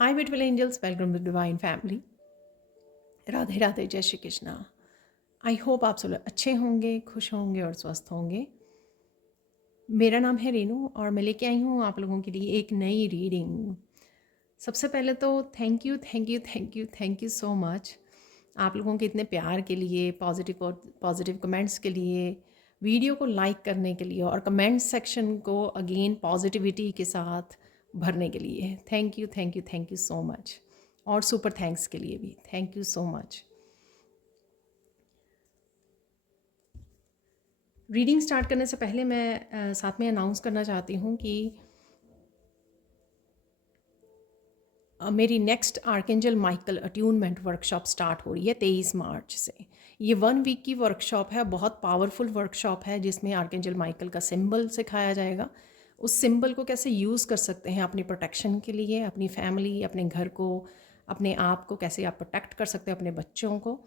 Hi beautiful angels, welcome to divine family. Radhe Radhe, जय Shri Krishna. I hope आप सब लोग अच्छे होंगे, खुश होंगे और स्वस्थ होंगे। मेरा नाम है रेनू और मैं लेके आई हूँ आप लोगों के लिए एक नई रीडिंग। सबसे पहले तो thank you thank you thank you thank you so much आप लोगों के इतने प्यार के लिए, पॉजिटिव कमेंट्स के लिए, वीडियो को लाइक करने के लिए और कमेंट सेक्शन को अगेन पॉजिटिविटी के साथ भरने के लिए। Thank you thank you thank you so much. और सुपर थैंक्स के लिए भी thank you so much. Reading start करने से पहले मैं साथ में अनाउंस करना चाहती हूँ कि मेरी next archangel Michael attunement workshop start हो रही है 23 मार्च से। ये 1 वीक की वर्कशॉप है, बहुत पावरफुल वर्कशॉप है जिसमें आर्केंजल माइकल का सिंबल सिखाया जाएगा। उस सिंबल को कैसे यूज़ कर सकते हैं अपनी प्रोटेक्शन के लिए, अपनी फैमिली, अपने घर को, अपने आप को कैसे आप प्रोटेक्ट कर सकते हैं, अपने बच्चों को,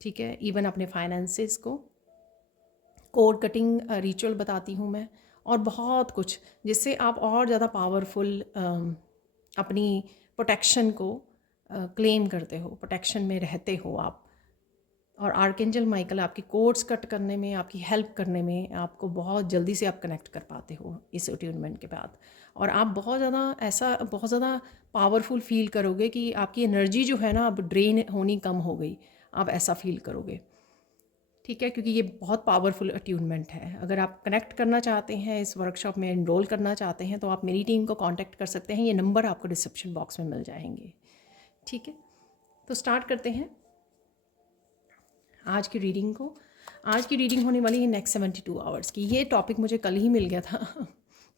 ठीक है, इवन अपने फाइनेंसेस को। कोड कटिंग रिचुअल बताती हूँ मैं, और बहुत कुछ जिससे आप और ज़्यादा पावरफुल अपनी प्रोटेक्शन को क्लेम करते हो, प्रोटेक्शन में रहते हो आप। और आर्केंजल माइकल आपकी कोड्स कट करने में, आपकी हेल्प करने में, आपको बहुत जल्दी से आप कनेक्ट कर पाते हो इस अट्यूनमेंट के बाद। और आप बहुत ज़्यादा पावरफुल फील करोगे कि आपकी एनर्जी जो है ना अब ड्रेन होनी कम हो गई, आप ऐसा फील करोगे, ठीक है, क्योंकि ये बहुत पावरफुल अट्यूनमेंट है। अगर आप कनेक्ट करना चाहते हैं, इस वर्कशॉप में इनरोल करना चाहते हैं, तो आप मेरी टीम को कांटेक्ट कर सकते हैं। ये नंबर आपको डिस्क्रिप्शन बॉक्स में मिल जाएंगे, ठीक है। तो स्टार्ट करते हैं आज की रीडिंग को। आज की रीडिंग होने वाली है नेक्स्ट 72 आवर्स की। ये टॉपिक मुझे कल ही मिल गया था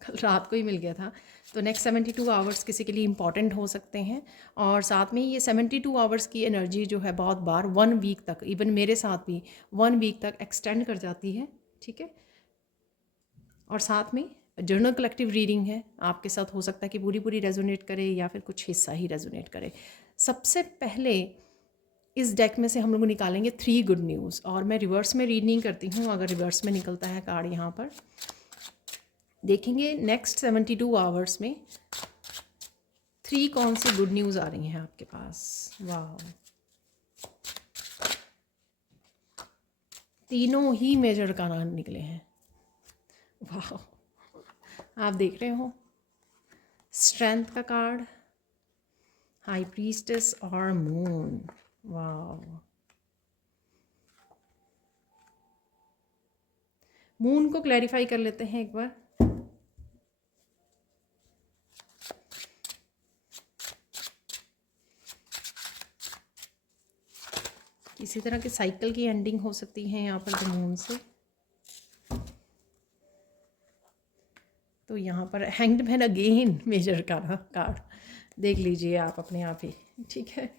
कल रात को ही मिल गया था। तो नेक्स्ट 72 आवर्स किसी के लिए इंपॉर्टेंट हो सकते हैं। और साथ में ये 72 आवर्स की एनर्जी जो है बहुत बार 1 वीक तक, इवन मेरे साथ भी 1 वीक तक एक्सटेंड कर जाती है, ठीक है। और साथ में जर्नल कलेक्टिव रीडिंग है, आपके साथ हो सकता है कि पूरी पूरी रेजोनेट करे या फिर कुछ हिस्सा ही रेजोनेट करे। सबसे पहले इस डेक में से हम लोग निकालेंगे 3 गुड न्यूज़, और मैं रिवर्स में रीड नहीं करती हूँ। अगर रिवर्स में निकलता है कार्ड यहाँ पर देखेंगे नेक्स्ट 72 आवर्स में 3 कौन सी गुड न्यूज़ आ रही हैं आपके पास। वाह, तीनों ही मेजर का नाम निकले हैं। वाह, आप देख रहे हो स्ट्रेंथ का कार्ड, हाई प्रीस्टेस और मून। वाह, मून को क्लैरिफाई कर लेते हैं एक बार। इसी तरह के साइकिल की एंडिंग हो सकती है यहाँ पर मून से। तो यहाँ पर हैंग्ड मैन अगेन मेजर का कार्ड देख लीजिए आप अपने आप ही, ठीक है।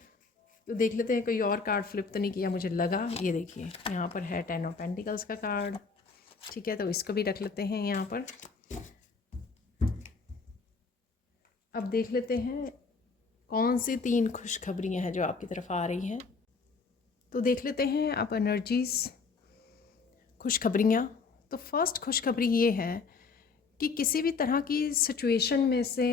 तो देख लेते हैं कोई और कार्ड फ्लिप तो नहीं किया, मुझे लगा। ये देखिए यहाँ पर है 10 ऑफ पेंटिकल्स का कार्ड, ठीक है। तो इसको भी रख लेते हैं यहाँ पर। अब देख लेते हैं कौन सी 3 खुशखबरियाँ हैं जो आपकी तरफ आ रही हैं। तो देख लेते हैं आप एनर्जीज़, खुशखबरियाँ। तो फर्स्ट खुशखबरी ये है कि किसी भी तरह की सिचुएशन में से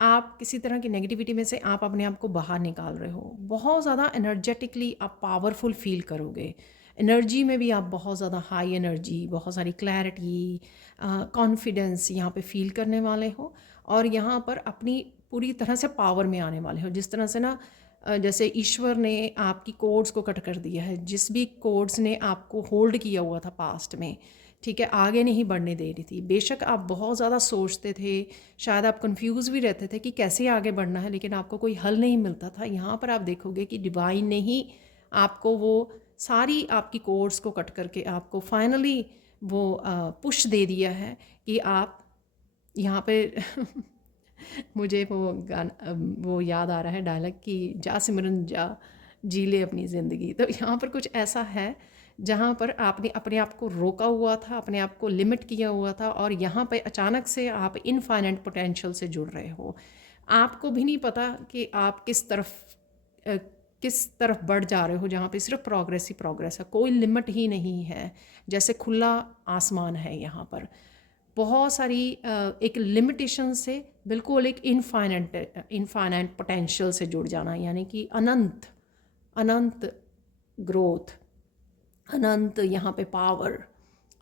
आप, किसी तरह की नेगेटिविटी में से आप अपने आप को बाहर निकाल रहे हो। बहुत ज़्यादा एनर्जेटिकली आप पावरफुल फील करोगे। एनर्जी में भी आप बहुत ज़्यादा हाई एनर्जी, बहुत सारी क्लैरिटी, कॉन्फिडेंस यहाँ पे फील करने वाले हो। और यहाँ पर अपनी पूरी तरह से पावर में आने वाले हो। जिस तरह से ना जैसे ईश्वर ने आपकी कोड्स को कट कर दिया है, जिस भी कोड्स ने आपको होल्ड किया हुआ था पास्ट में, ठीक है, आगे नहीं बढ़ने दे रही थी। बेशक आप बहुत ज़्यादा सोचते थे, शायद आप कंफ्यूज भी रहते थे कि कैसे आगे बढ़ना है, लेकिन आपको कोई हल नहीं मिलता था। यहाँ पर आप देखोगे कि डिवाइन ने ही आपको वो सारी आपकी कोर्स को कट करके आपको फाइनली वो पुश दे दिया है कि आप यहाँ पे मुझे वो गाना वो याद आ रहा है डायलॉग कि जा सिमरन जा, जी ले अपनी ज़िंदगी। तो यहाँ पर कुछ ऐसा है जहाँ पर आपने अपने आप को रोका हुआ था, अपने आप को लिमिट किया हुआ था, और यहाँ पे अचानक से आप इनफाइनाइट पोटेंशियल से जुड़ रहे हो। आपको भी नहीं पता कि आप किस तरफ बढ़ जा रहे हो, जहाँ पे सिर्फ प्रोग्रेस ही प्रोग्रेस है, कोई लिमिट ही नहीं है। जैसे खुला आसमान है यहाँ पर। बहुत सारी एक लिमिटेशन से बिल्कुल एक इनफाइनाइट पोटेंशियल से जुड़ जाना, यानी कि अनंत अनंत ग्रोथ, अनंत यहाँ पे पावर,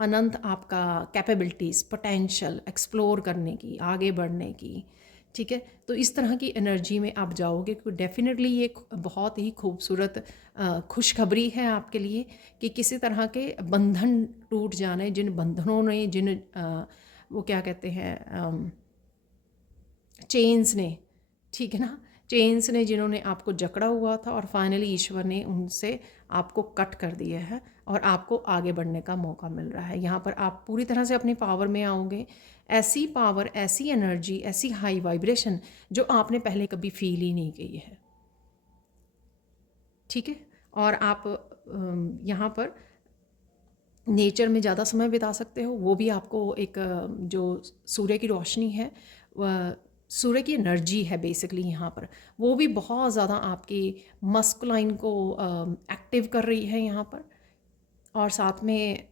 अनंत आपका कैपेबिलिटीज़, पोटेंशियल एक्सप्लोर करने की, आगे बढ़ने की। ठीक है, तो इस तरह की एनर्जी में आप जाओगे, क्योंकि डेफिनेटली ये बहुत ही खूबसूरत खुशखबरी है आपके लिए कि किसी तरह के बंधन टूट जाने, जिन बंधनों ने, जिन वो क्या कहते हैं, चेन्स ने, ठीक है ना, चेन्स ने जिन्होंने आपको जकड़ा हुआ था, और फाइनली ईश्वर ने उनसे आपको कट कर दिया है और आपको आगे बढ़ने का मौका मिल रहा है। यहाँ पर आप पूरी तरह से अपनी पावर में आओगे। ऐसी पावर, ऐसी एनर्जी, ऐसी हाई वाइब्रेशन जो आपने पहले कभी फील ही नहीं की है। ठीक है, और आप यहाँ पर नेचर में ज़्यादा समय बिता सकते हो। वो भी आपको एक जो सूर्य की रोशनी है, वह सूर्य की एनर्जी है बेसिकली यहाँ पर, वो भी बहुत ज़्यादा आपकी मस्कुलाइन को एक्टिव कर रही है यहाँ पर। और साथ में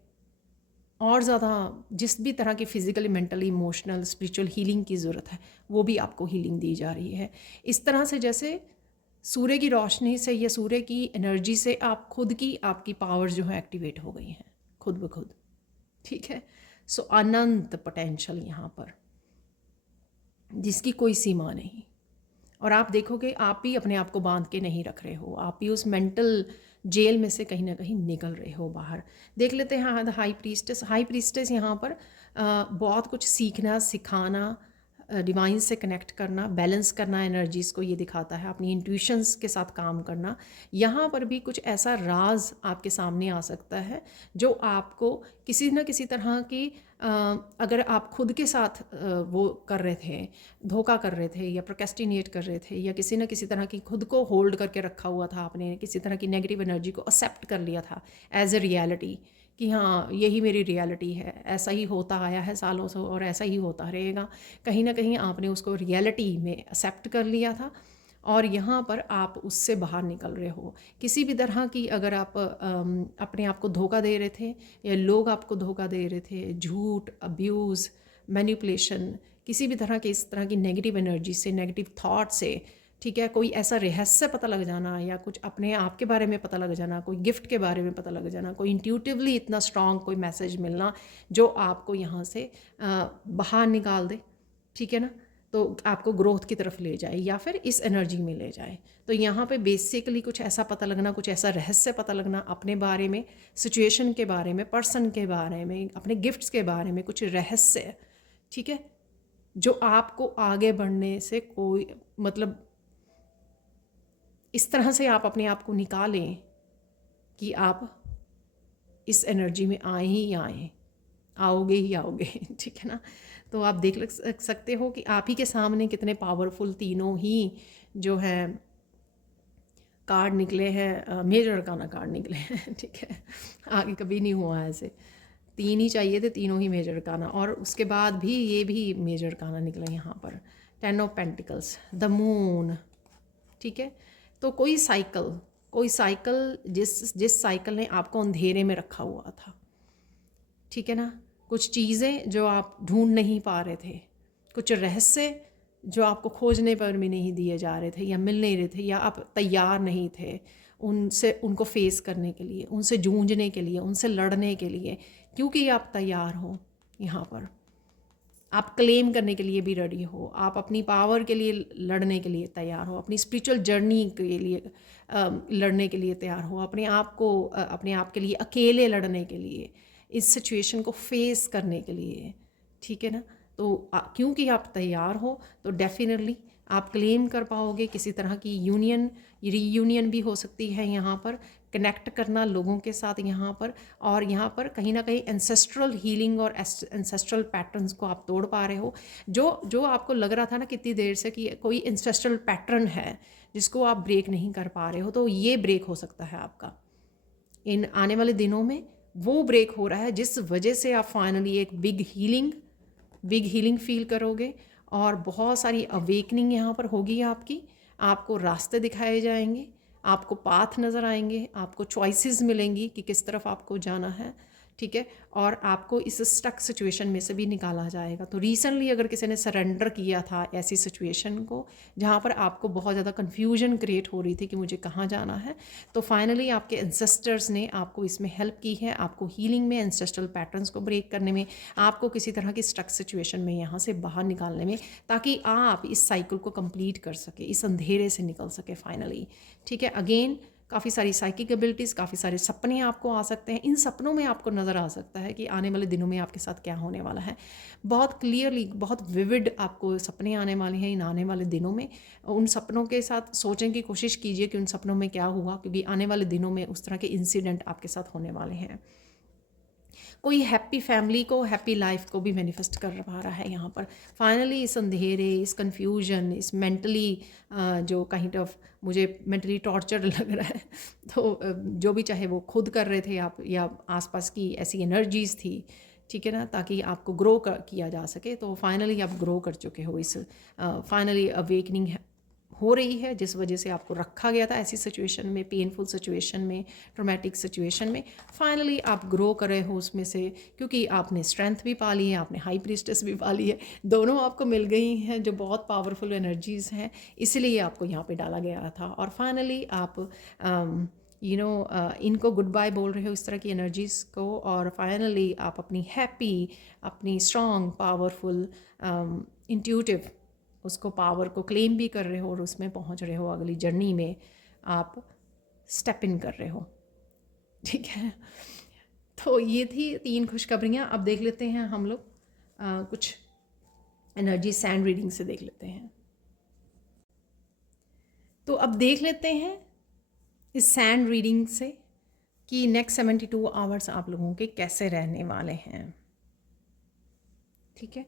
और ज़्यादा जिस भी तरह की physically, mentally, emotional, spiritual healing की ज़रूरत है, वो भी आपको हीलिंग दी जा रही है। इस तरह से जैसे सूर्य की रोशनी से या सूर्य की एनर्जी से आप खुद की, आपकी पावर जो है एक्टिवेट हो गई हैं खुद ब खुद। ठीक है, सो अनंत पोटेंशियल यहाँ पर, जिसकी कोई सीमा नहीं। और आप देखोगे आप भी अपने आप को बांध के नहीं रख रहे हो, आप भी उस मेंटल जेल में से कहीं ना कहीं निकल रहे हो बाहर। देख लेते हैं हाँ, हाई प्रीस्टेस यहाँ पर बहुत कुछ सीखना, सिखाना, डिवाइन से कनेक्ट करना, बैलेंस करना एनर्जीज़ को ये दिखाता है, अपनी इंट्यूशंस के साथ काम करना। यहाँ पर भी कुछ ऐसा राज आपके सामने आ सकता है जो आपको किसी न किसी तरह की अगर आप खुद के साथ वो कर रहे थे, धोखा कर रहे थे या प्रोक्रेस्टिनेट कर रहे थे, या किसी न किसी तरह की खुद को होल्ड करके रखा हुआ था आपने, किसी तरह की नेगेटिव एनर्जी को एक्सेप्ट कर लिया था एज ए रियलिटी कि हाँ यही मेरी रियलिटी है, ऐसा ही होता आया है सालों से और ऐसा ही होता रहेगा। कहीं ना कहीं आपने उसको रियलिटी में एक्सेप्ट कर लिया था और यहाँ पर आप उससे बाहर निकल रहे हो। किसी भी तरह की अगर आप अपने आप को धोखा दे रहे थे या लोग आपको धोखा दे रहे थे, झूठ, अब्यूज़, मैनिपुलेशन, किसी भी तरह के इस तरह की नेगेटिव एनर्जी से, नेगेटिव थॉट से, ठीक है, कोई ऐसा रहस्य पता लग जाना या कुछ अपने आप के बारे में पता लग जाना, कोई गिफ्ट के बारे में पता लग जाना, कोई इंट्यूटिवली इतना स्ट्रॉन्ग कोई मैसेज मिलना जो आपको यहाँ से बाहर निकाल दे, ठीक है ना, तो आपको ग्रोथ की तरफ ले जाए या फिर इस एनर्जी में ले जाए। तो यहाँ पे बेसिकली कुछ ऐसा पता लगना, कुछ ऐसा रहस्य पता लगना अपने बारे में, सिचुएशन के बारे में, पर्सन के बारे में, अपने गिफ्ट्स के बारे में कुछ रहस्य, ठीक है, जो आपको आगे बढ़ने से कोई मतलब इस तरह से आप अपने आप को निकालें कि आप इस एनर्जी में आए ही आए, आओगे ही आओगे। ठीक है ना, तो आप देख सकते हो कि आप ही के सामने कितने पावरफुल तीनों ही जो है कार्ड निकले हैं, मेजर अरकाना कार्ड निकले हैं। ठीक है, आगे कभी नहीं हुआ ऐसे, तीन ही चाहिए थे, तीनों ही मेजर अरकाना, और उसके बाद भी ये भी मेजर अरकाना निकला यहाँ पर, 10 ऑफ पेंटिकल्स, द मून। ठीक है, तो कोई साइकिल जिस साइकिल ने आपको अंधेरे में रखा हुआ था, ठीक है ना, कुछ चीज़ें जो आप ढूंढ नहीं पा रहे थे, कुछ रहस्य जो आपको खोजने पर भी नहीं दिए जा रहे थे या मिल नहीं रहे थे या आप तैयार नहीं थे उनको फेस करने के लिए, उनसे जूझने के लिए, उनसे लड़ने के लिए, क्योंकि आप तैयार हो यहाँ पर, आप क्लेम करने के लिए भी रेडी हो, आप अपनी पावर के लिए लड़ने के लिए तैयार हो, अपनी स्पिरिचुअल जर्नी के लिए लड़ने के लिए तैयार हो, अपने आप के लिए अकेले लड़ने के लिए, इस सिचुएशन को फेस करने के लिए। ठीक है ना, तो क्योंकि आप तैयार हो तो डेफिनेटली आप क्लेम कर पाओगे किसी तरह की रीयूनियन भी हो सकती है यहाँ पर, कनेक्ट करना लोगों के साथ यहाँ पर, और यहाँ पर कहीं ना कहीं एंसेस्ट्रल हीलिंग और एंसेस्ट्रल पैटर्न्स को आप तोड़ पा रहे हो। जो आपको लग रहा था ना कितनी देर से कि कोई एंसेस्ट्रल पैटर्न है जिसको आप ब्रेक नहीं कर पा रहे हो, तो ये ब्रेक हो सकता है आपका इन आने वाले दिनों में। वो ब्रेक हो रहा है जिस वजह से आप फाइनली एक बिग हीलिंग फील करोगे और बहुत सारी अवेकनिंग यहाँ पर होगी आपकी। आपको रास्ते दिखाए जाएंगे, आपको पाथ नज़र आएंगे, आपको चॉइसेस मिलेंगी कि किस तरफ आपको जाना है। ठीक है, और आपको इस स्टक सिचुएशन में से भी निकाला जाएगा। तो रिसेंटली अगर किसी ने सरेंडर किया था ऐसी सिचुएशन को जहाँ पर आपको बहुत ज़्यादा कन्फ्यूजन क्रिएट हो रही थी कि मुझे कहाँ जाना है, तो फाइनली आपके एंसेस्टर्स ने आपको इसमें हेल्प की है, आपको हीलिंग में, एंसेस्ट्रल पैटर्न्स को ब्रेक करने में, आपको किसी तरह की स्टक सिचुएशन में यहाँ से बाहर निकालने में, ताकि आप इस साइकिल को कंप्लीट कर सके, इस अंधेरे से निकल सके फाइनली। ठीक है, अगेन काफ़ी सारी साइकिक एबिलिटीज़, काफ़ी सारे सपने आपको आ सकते हैं। इन सपनों में आपको नज़र आ सकता है कि आने वाले दिनों में आपके साथ क्या होने वाला है। बहुत क्लियरली, बहुत विविड आपको सपने आने वाले हैं इन आने वाले दिनों में। उन सपनों के साथ सोचने की कोशिश कीजिए कि उन सपनों में क्या हुआ, क्योंकि आने वाले दिनों में उस तरह के इंसिडेंट आपके साथ होने वाले हैं। कोई हैप्पी फैमिली को, हैप्पी लाइफ को भी मैनिफेस्ट कर पा रहा है यहाँ पर। फाइनली इस अंधेरे, इस कन्फ्यूजन, इस मेंटली जो काइंड ऑफ मुझे मेंटली टॉर्चर लग रहा है, तो जो भी चाहे वो खुद कर रहे थे आप या आसपास की ऐसी एनर्जीज़ थी, ठीक है ना, ताकि आपको ग्रो किया जा सके। तो फाइनली आप ग्रो कर चुके हो, इस फाइनली अवेकनिंग हो रही है, जिस वजह से आपको रखा गया था ऐसी सिचुएशन में, पेनफुल सिचुएशन में, ट्रॉमेटिक सिचुएशन में। फाइनली आप ग्रो कर रहे हो उसमें से, क्योंकि आपने स्ट्रेंथ भी पा ली है, आपने हाई प्रीस्टेस भी पा ली है, दोनों आपको मिल गई हैं जो बहुत पावरफुल एनर्जीज़ हैं, इसलिए आपको यहाँ पे डाला गया था। और फाइनली आप इनको गुड बाय बोल रहे हो, इस तरह की एनर्जीज़ को, और फाइनली आप अपनी हैप्पी, अपनी स्ट्रॉन्ग, पावरफुल, इंट्यूटिव उसको पावर को क्लेम भी कर रहे हो और उसमें पहुंच रहे हो, अगली जर्नी में आप स्टेप इन कर रहे हो। ठीक है, तो ये थी 3 खुशखबरियाँ। अब देख लेते हैं हम लोग कुछ एनर्जी सैंड रीडिंग से देख लेते हैं। तो अब देख लेते हैं इस सैंड रीडिंग से कि नेक्स्ट 72 आवर्स आप लोगों के कैसे रहने वाले हैं। ठीक है,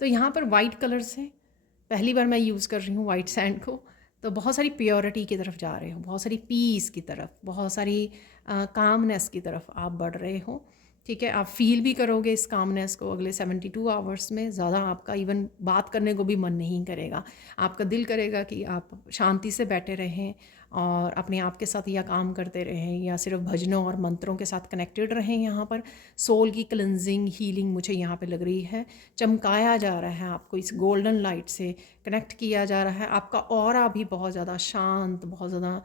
तो यहाँ पर वाइट कलर से पहली बार मैं यूज़ कर रही हूँ वाइट सैंड को, तो बहुत सारी प्योरिटी की तरफ जा रहे हो, बहुत सारी पीस की तरफ, बहुत सारी कामनेस की तरफ आप बढ़ रहे हो। ठीक है, आप फील भी करोगे इस कामनेस को अगले 72 आवर्स में। ज़्यादा आपका इवन बात करने को भी मन नहीं करेगा, आपका दिल करेगा कि आप शांति से बैठे रहें और अपने आप के साथ या काम करते रहें या सिर्फ भजनों और मंत्रों के साथ कनेक्टेड रहें। यहाँ पर सोल की क्लिनजिंग, हीलिंग मुझे यहाँ पे लग रही है, चमकाया जा रहा है आपको, इस गोल्डन लाइट से कनेक्ट किया जा रहा है। आपका ऑरा भी बहुत ज़्यादा शांत, बहुत ज़्यादा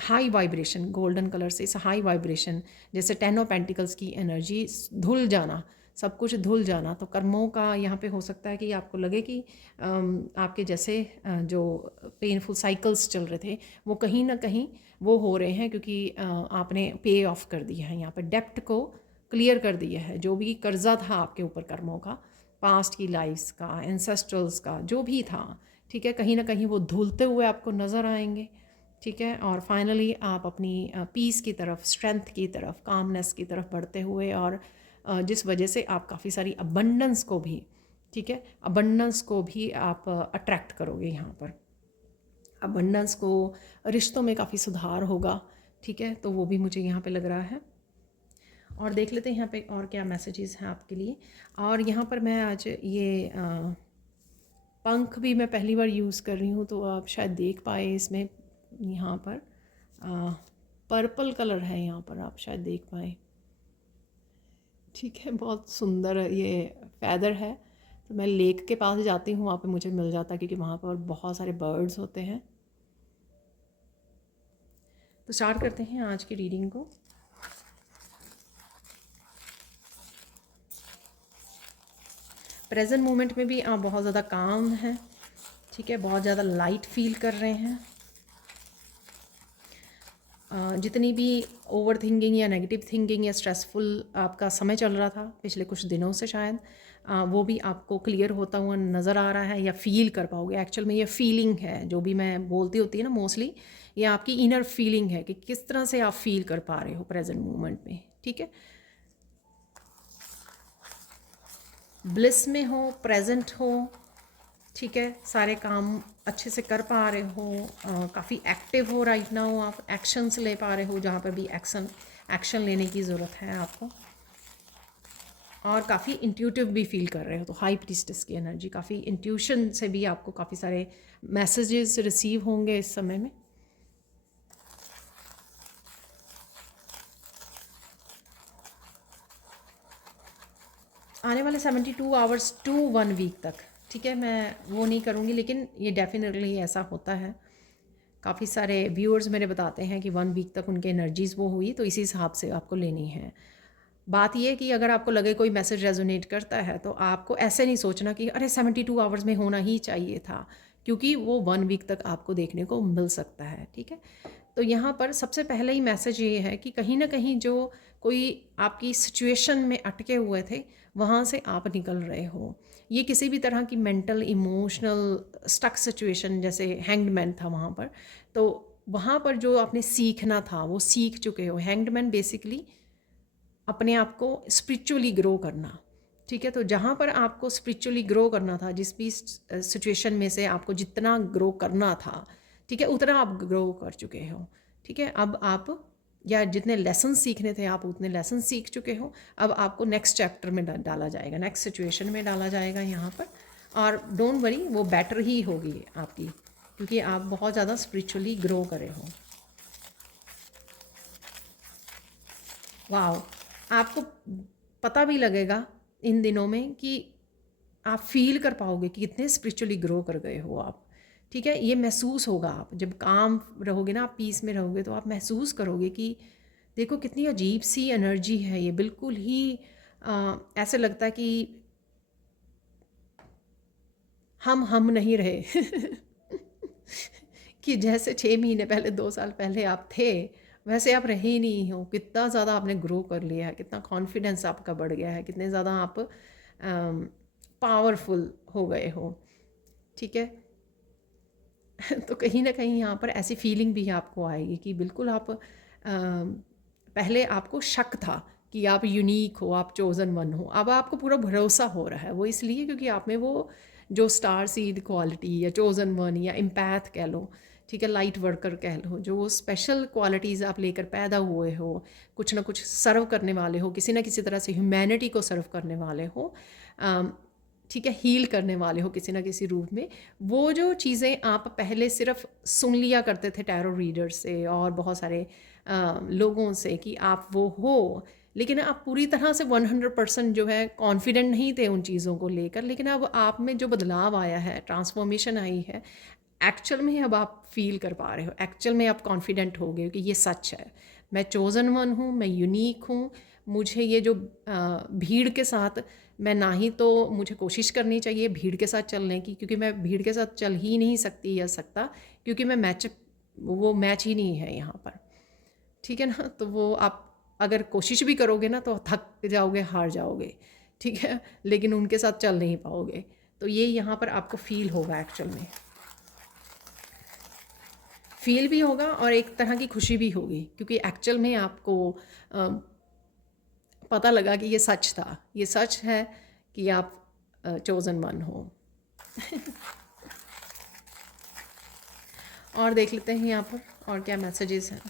हाई वाइब्रेशन, गोल्डन कलर से इस हाई वाइब्रेशन, जैसे 10 ऑफ पेंटिकल्स की एनर्जी, धुल जाना, सब कुछ धुल जाना। तो कर्मों का यहाँ पे हो सकता है कि आपको लगे कि आपके जैसे जो पेनफुल साइकिल्स चल रहे थे वो कहीं ना कहीं वो हो रहे हैं, क्योंकि आपने पे ऑफ कर दिया है, यहाँ पे डेप्ट को क्लियर कर दिया है। जो भी कर्जा था आपके ऊपर कर्मों का, पास्ट की लाइफ्स का, एंसेस्ट्रल्स का, जो भी था, ठीक है, कहीं ना कहीं वो धुलते हुए आपको नज़र आएंगे। ठीक है, और फाइनली आप अपनी पीस की तरफ, स्ट्रेंथ की तरफ, कामनेस की तरफ बढ़ते हुए, और जिस वजह से आप काफ़ी सारी अबंडेंस को भी, ठीक है, अबंडेंस को भी आप अट्रैक्ट करोगे। यहाँ पर अबंडेंस को, रिश्तों में काफ़ी सुधार होगा। ठीक है, तो वो भी मुझे यहाँ पे लग रहा है। और देख लेते हैं यहाँ पे और क्या मैसेजेस हैं आपके लिए। और यहाँ पर मैं आज ये पंख भी मैं पहली बार यूज़ कर रही हूँ, तो आप शायद देख पाए इसमें, यहाँ पर पर्पल कलर है, यहाँ पर आप शायद देख पाए। ठीक है, बहुत सुंदर ये फैदर है। तो मैं लेक के पास जाती हूँ, वहाँ पे मुझे मिल जाता है, क्योंकि वहाँ पर बहुत सारे बर्ड्स होते हैं। तो स्टार्ट करते हैं आज की रीडिंग को। प्रेजेंट मोमेंट में भी आप बहुत ज़्यादा काम हैं, ठीक है, बहुत ज़्यादा लाइट फील कर रहे हैं। जितनी भी ओवर थिंकिंग या नेगेटिव थिंकिंग या स्ट्रेसफुल आपका समय चल रहा था पिछले कुछ दिनों से, शायद वो भी आपको क्लियर होता हुआ नज़र आ रहा है या फील कर पाओगे। एक्चुअल में ये फीलिंग है, जो भी मैं बोलती होती है ना मोस्टली, ये आपकी इनर फीलिंग है कि किस तरह से आप फील कर पा रहे हो प्रेजेंट मोमेंट में। ठीक है, ब्लिस में हो, प्रेजेंट हो, ठीक है, सारे काम अच्छे से कर पा रहे हो, काफ़ी एक्टिव हो राइट नाउ, आप एक्शंस ले पा रहे हो जहाँ पर भी एक्शन लेने की ज़रूरत है आपको, और काफ़ी इंट्यूटिव भी फील कर रहे हो। तो हाई प्रीस्टेस की एनर्जी, काफ़ी इंट्यूशन से भी आपको काफ़ी सारे मैसेजेस रिसीव होंगे इस समय में। आने वाले 72 आवर्स टू 1 वीक तक, ठीक है, मैं वो नहीं करूँगी, लेकिन ये डेफिनेटली ऐसा होता है। काफ़ी सारे व्यूअर्स मेरे बताते हैं कि 1 वीक तक उनके एनर्जीज़ वो हुई, तो इसी हिसाब से आपको लेनी है। बात ये है कि अगर आपको लगे कोई मैसेज रेजोनेट करता है, तो आपको ऐसे नहीं सोचना कि अरे 72 आवर्स में होना ही चाहिए था, क्योंकि वो 1 वीक तक आपको देखने को मिल सकता है, ठीक है। तो यहाँ पर सबसे पहले ही मैसेज ये है कि कहीं ना कहीं जो कोई आपकी सिचुएशन में अटके हुए थे, वहाँ से आप निकल रहे हो। ये किसी भी तरह की मेंटल इमोशनल स्टक सिचुएशन, जैसे हैंग्डमैन था वहाँ पर, तो वहाँ पर जो आपने सीखना था वो सीख चुके हो। हैंग्डमैन बेसिकली अपने आप को स्पिरिचुअली ग्रो करना, ठीक है। तो जहाँ पर आपको स्पिरिचुअली ग्रो करना था, जिस भी सिचुएशन में से आपको जितना ग्रो करना था, ठीक है, उतना आप ग्रो कर चुके हो, ठीक है। अब आप, या जितने लेसन सीखने थे आप उतने लेसन सीख चुके हो। अब आपको नेक्स्ट चैप्टर में डाला जाएगा, नेक्स्ट सिचुएशन में डाला जाएगा यहाँ पर। और डोंट वरी, वो बेटर ही होगी आपकी, क्योंकि आप बहुत ज़्यादा स्पिरिचुअली ग्रो करे हो। वाह, आपको पता भी लगेगा इन दिनों में कि आप फील कर पाओगे कि कितने स्पिरिचुअली ग्रो कर गए हो आप, ठीक है। ये महसूस होगा, आप जब काम रहोगे ना, आप पीस में रहोगे, तो आप महसूस करोगे कि देखो कितनी अजीब सी एनर्जी है ये। बिल्कुल ही ऐसे लगता है कि हम नहीं रहे कि जैसे 6 महीने पहले, 2 साल पहले आप थे, वैसे आप रहे ही नहीं हो। कितना ज़्यादा आपने ग्रो कर लिया है, कितना कॉन्फिडेंस आपका बढ़ गया है, कितने ज़्यादा आप पावरफुल हो गए हो, ठीक है। तो कहीं ना कहीं यहाँ पर ऐसी फीलिंग भी आपको आएगी कि बिल्कुल आप पहले आपको शक था कि आप यूनिक हो, आप चोज़न वन हो। अब आपको पूरा भरोसा हो रहा है। वो इसलिए क्योंकि आप में वो जो स्टार सीड क्वालिटी या चोज़न वन या एम्पैथ कह लो, ठीक है, लाइट वर्कर कह लो, जो वो स्पेशल क्वालिटीज़ आप लेकर पैदा हुए हो, कुछ ना कुछ सर्व करने वाले हो, किसी ना किसी तरह से ह्यूमैनिटी को सर्व करने वाले हो, ठीक है, हील करने वाले हो किसी ना किसी रूप में। वो जो चीज़ें आप पहले सिर्फ सुन लिया करते थे टैरो रीडर से और बहुत सारे लोगों से कि आप वो हो, लेकिन आप पूरी तरह से 100% जो है कॉन्फिडेंट नहीं थे उन चीज़ों को लेकर। लेकिन अब आप में जो बदलाव आया है, ट्रांसफॉर्मेशन आई है, एक्चुअल में अब आप फील कर पा रहे हो, एक्चुअल में आप कॉन्फिडेंट हो गए कि ये सच है, मैं चोज़न वन हूँ, मैं यूनिक हूँ। मुझे ये जो भीड़ के साथ, मैं ना ही तो मुझे कोशिश करनी चाहिए भीड़ के साथ चलने की, क्योंकि मैं भीड़ के साथ चल ही नहीं सकती या सकता, क्योंकि मैं वो मैच ही नहीं है यहाँ पर, ठीक है ना। तो वो आप अगर कोशिश भी करोगे ना, तो थक जाओगे, हार जाओगे, ठीक है, लेकिन उनके साथ चल नहीं पाओगे। तो ये यहाँ पर आपको फील होगा, एक्चुअल में फील भी होगा और एक तरह की खुशी भी होगी, क्योंकि एक्चुअल में आपको पता लगा कि ये सच था, ये सच है कि आप चोज़न वन हो। और देख लेते हैं यहाँ पर और क्या मैसेजेस हैं।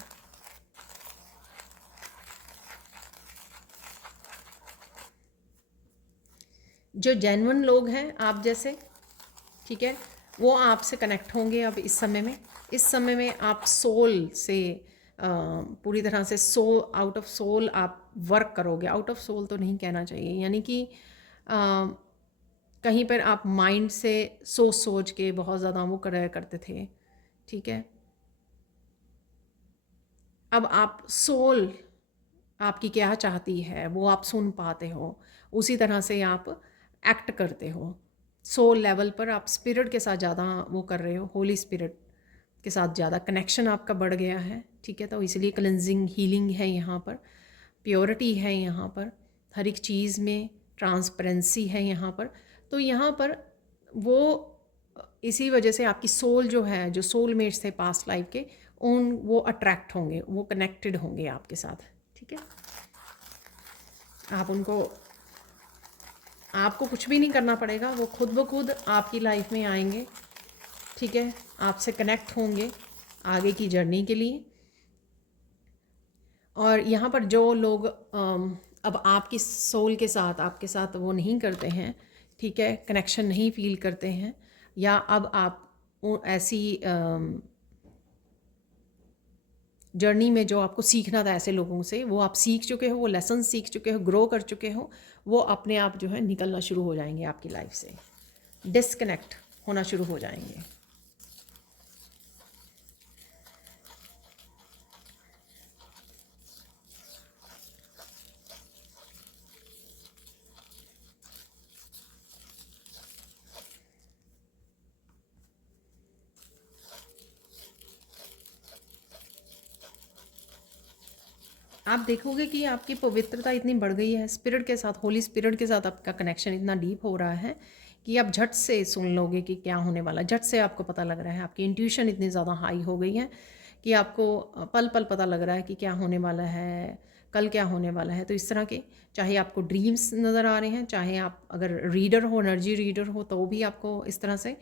जो जेन्युइन लोग हैं आप जैसे, ठीक है, वो आपसे कनेक्ट होंगे अब इस समय में। इस समय में आप सोल से पूरी तरह से आउट ऑफ सोल आप वर्क करोगे। आउट ऑफ सोल तो नहीं कहना चाहिए, यानी कि कहीं पर आप माइंड से सोच के बहुत ज़्यादा वो करते थे, ठीक है। अब आप सोल आपकी क्या चाहती है वो आप सुन पाते हो, उसी तरह से आप एक्ट करते हो। सोल लेवल पर आप स्पिरिट के साथ ज़्यादा वो कर रहे हो, होली स्पिरिट के साथ ज़्यादा कनेक्शन आपका बढ़ गया है, ठीक है। तो इसलिए क्लेंजिंग, हीलिंग है यहाँ पर, प्योरिटी है यहाँ पर, हर एक चीज़ में ट्रांसपेरेंसी है यहाँ पर। तो यहाँ पर वो इसी वजह से आपकी सोल जो है, जो सोलमेट्स थे पास्ट लाइफ के, वो अट्रैक्ट होंगे, वो कनेक्टेड होंगे आपके साथ, ठीक है। आप उनको, आपको कुछ भी नहीं करना पड़ेगा, वो खुद ब खुद आपकी लाइफ में आएंगे, ठीक है, आपसे कनेक्ट होंगे आगे की जर्नी के लिए। और यहाँ पर जो लोग अब आपकी सोल के साथ, आपके साथ वो नहीं करते हैं, ठीक है, कनेक्शन नहीं फील करते हैं, या अब आप ऐसी जर्नी में जो आपको सीखना था ऐसे लोगों से, वो आप सीख चुके हो, वो लेसन सीख चुके हो, ग्रो कर चुके हो, वो अपने आप जो है निकलना शुरू हो जाएंगे आपकी लाइफ से, डिस्कनेक्ट होना शुरू हो जाएंगे। आप देखोगे कि आपकी पवित्रता इतनी बढ़ गई है, स्पिरिट के साथ, होली स्पिरिट के साथ आपका कनेक्शन इतना डीप हो रहा है कि आप झट से सुन लोगे कि क्या होने वाला है, झट से आपको पता लग रहा है। आपकी इंट्यूशन इतनी ज़्यादा हाई हो गई है कि आपको पल पल पता लग रहा है कि क्या होने वाला है, कल क्या होने वाला है। तो इस तरह के, चाहे आपको ड्रीम्स नज़र आ रहे हैं, चाहे आप अगर रीडर हो, एनर्जी रीडर हो, तो भी आपको इस तरह से,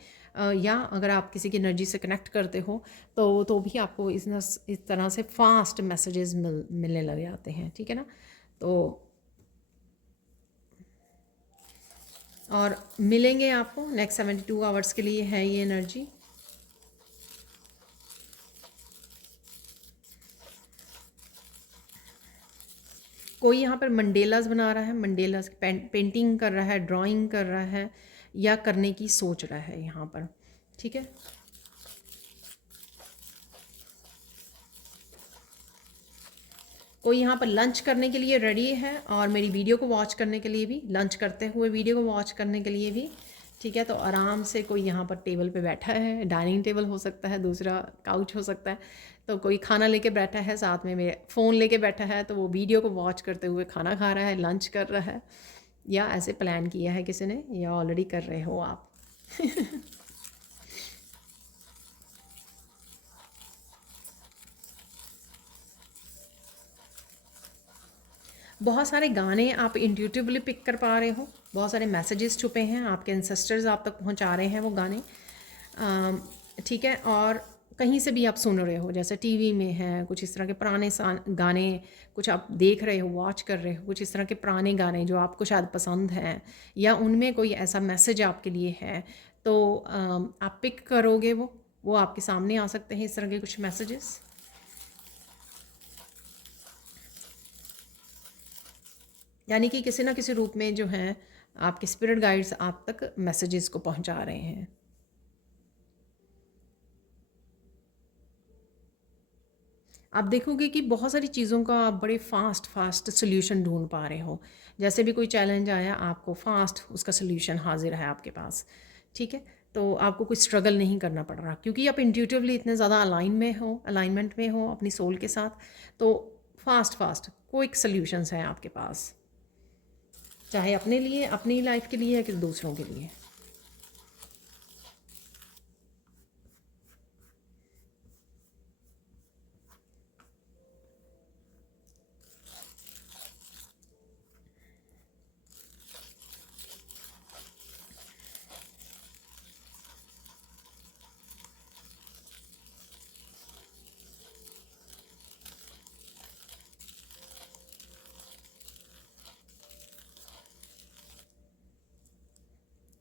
या अगर आप किसी की एनर्जी से कनेक्ट करते हो तो भी आपको इस तरह से फास्ट मैसेजेस मिलने लग जाते हैं, ठीक है ना। तो और मिलेंगे आपको नेक्स्ट 72 आवर्स के लिए है ये एनर्जी। कोई यहाँ पर मंडेलास बना रहा है, मंडेलास पेंटिंग कर रहा है, ड्राइंग कर रहा है, या करने की सोच रहा है यहाँ पर, ठीक है। कोई यहाँ पर लंच करने के लिए रेडी है और मेरी वीडियो को वॉच करने के लिए भी, लंच करते हुए वीडियो को वॉच करने के लिए भी, ठीक है। तो आराम से कोई यहाँ पर टेबल पे बैठा है, डाइनिंग टेबल हो सकता है, दूसरा काउच हो सकता है। तो कोई खाना लेके बैठा है, साथ में मेरे फ़ोन लेके बैठा है, तो वो वीडियो को वॉच करते हुए खाना खा रहा है, लंच कर रहा है, या ऐसे प्लान किया है किसी ने, या ऑलरेडी कर रहे हो आप। बहुत सारे गाने आप इंट्यूटिवली पिक कर पा रहे हो, बहुत सारे मैसेजेस छुपे हैं, आपके एंसेस्टर्स आप तक पहुंचा रहे हैं वो गाने, ठीक है। और कहीं से भी आप सुन रहे हो, जैसे टीवी में है कुछ इस तरह के पुराने गाने, कुछ आप देख रहे हो, वॉच कर रहे हो, कुछ इस तरह के पुराने गाने जो आपको शायद पसंद हैं, या उनमें कोई ऐसा मैसेज आपके लिए है, तो आप पिक करोगे, वो आपके सामने आ सकते हैं इस तरह के कुछ मैसेजेस। यानी कि किसी ना किसी रूप में जो है आपके स्पिरिट गाइड्स आप तक मैसेजेस को पहुंचा रहे हैं। आप देखोगे कि बहुत सारी चीज़ों का आप बड़े फास्ट फास्ट सोल्यूशन ढूंढ पा रहे हो, जैसे भी कोई चैलेंज आया आपको फास्ट उसका सोल्यूशन हाजिर है आपके पास, ठीक है। तो आपको कोई स्ट्रगल नहीं करना पड़ रहा, क्योंकि आप इंट्यूटिवली इतने ज़्यादा अलाइनमेंट में हो अपनी सोल के साथ। तो फास्ट फास्ट क्विक सोल्यूशंस हैं आपके पास, चाहे अपने लिए, अपनी लाइफ के लिए, या कि दूसरों के लिए।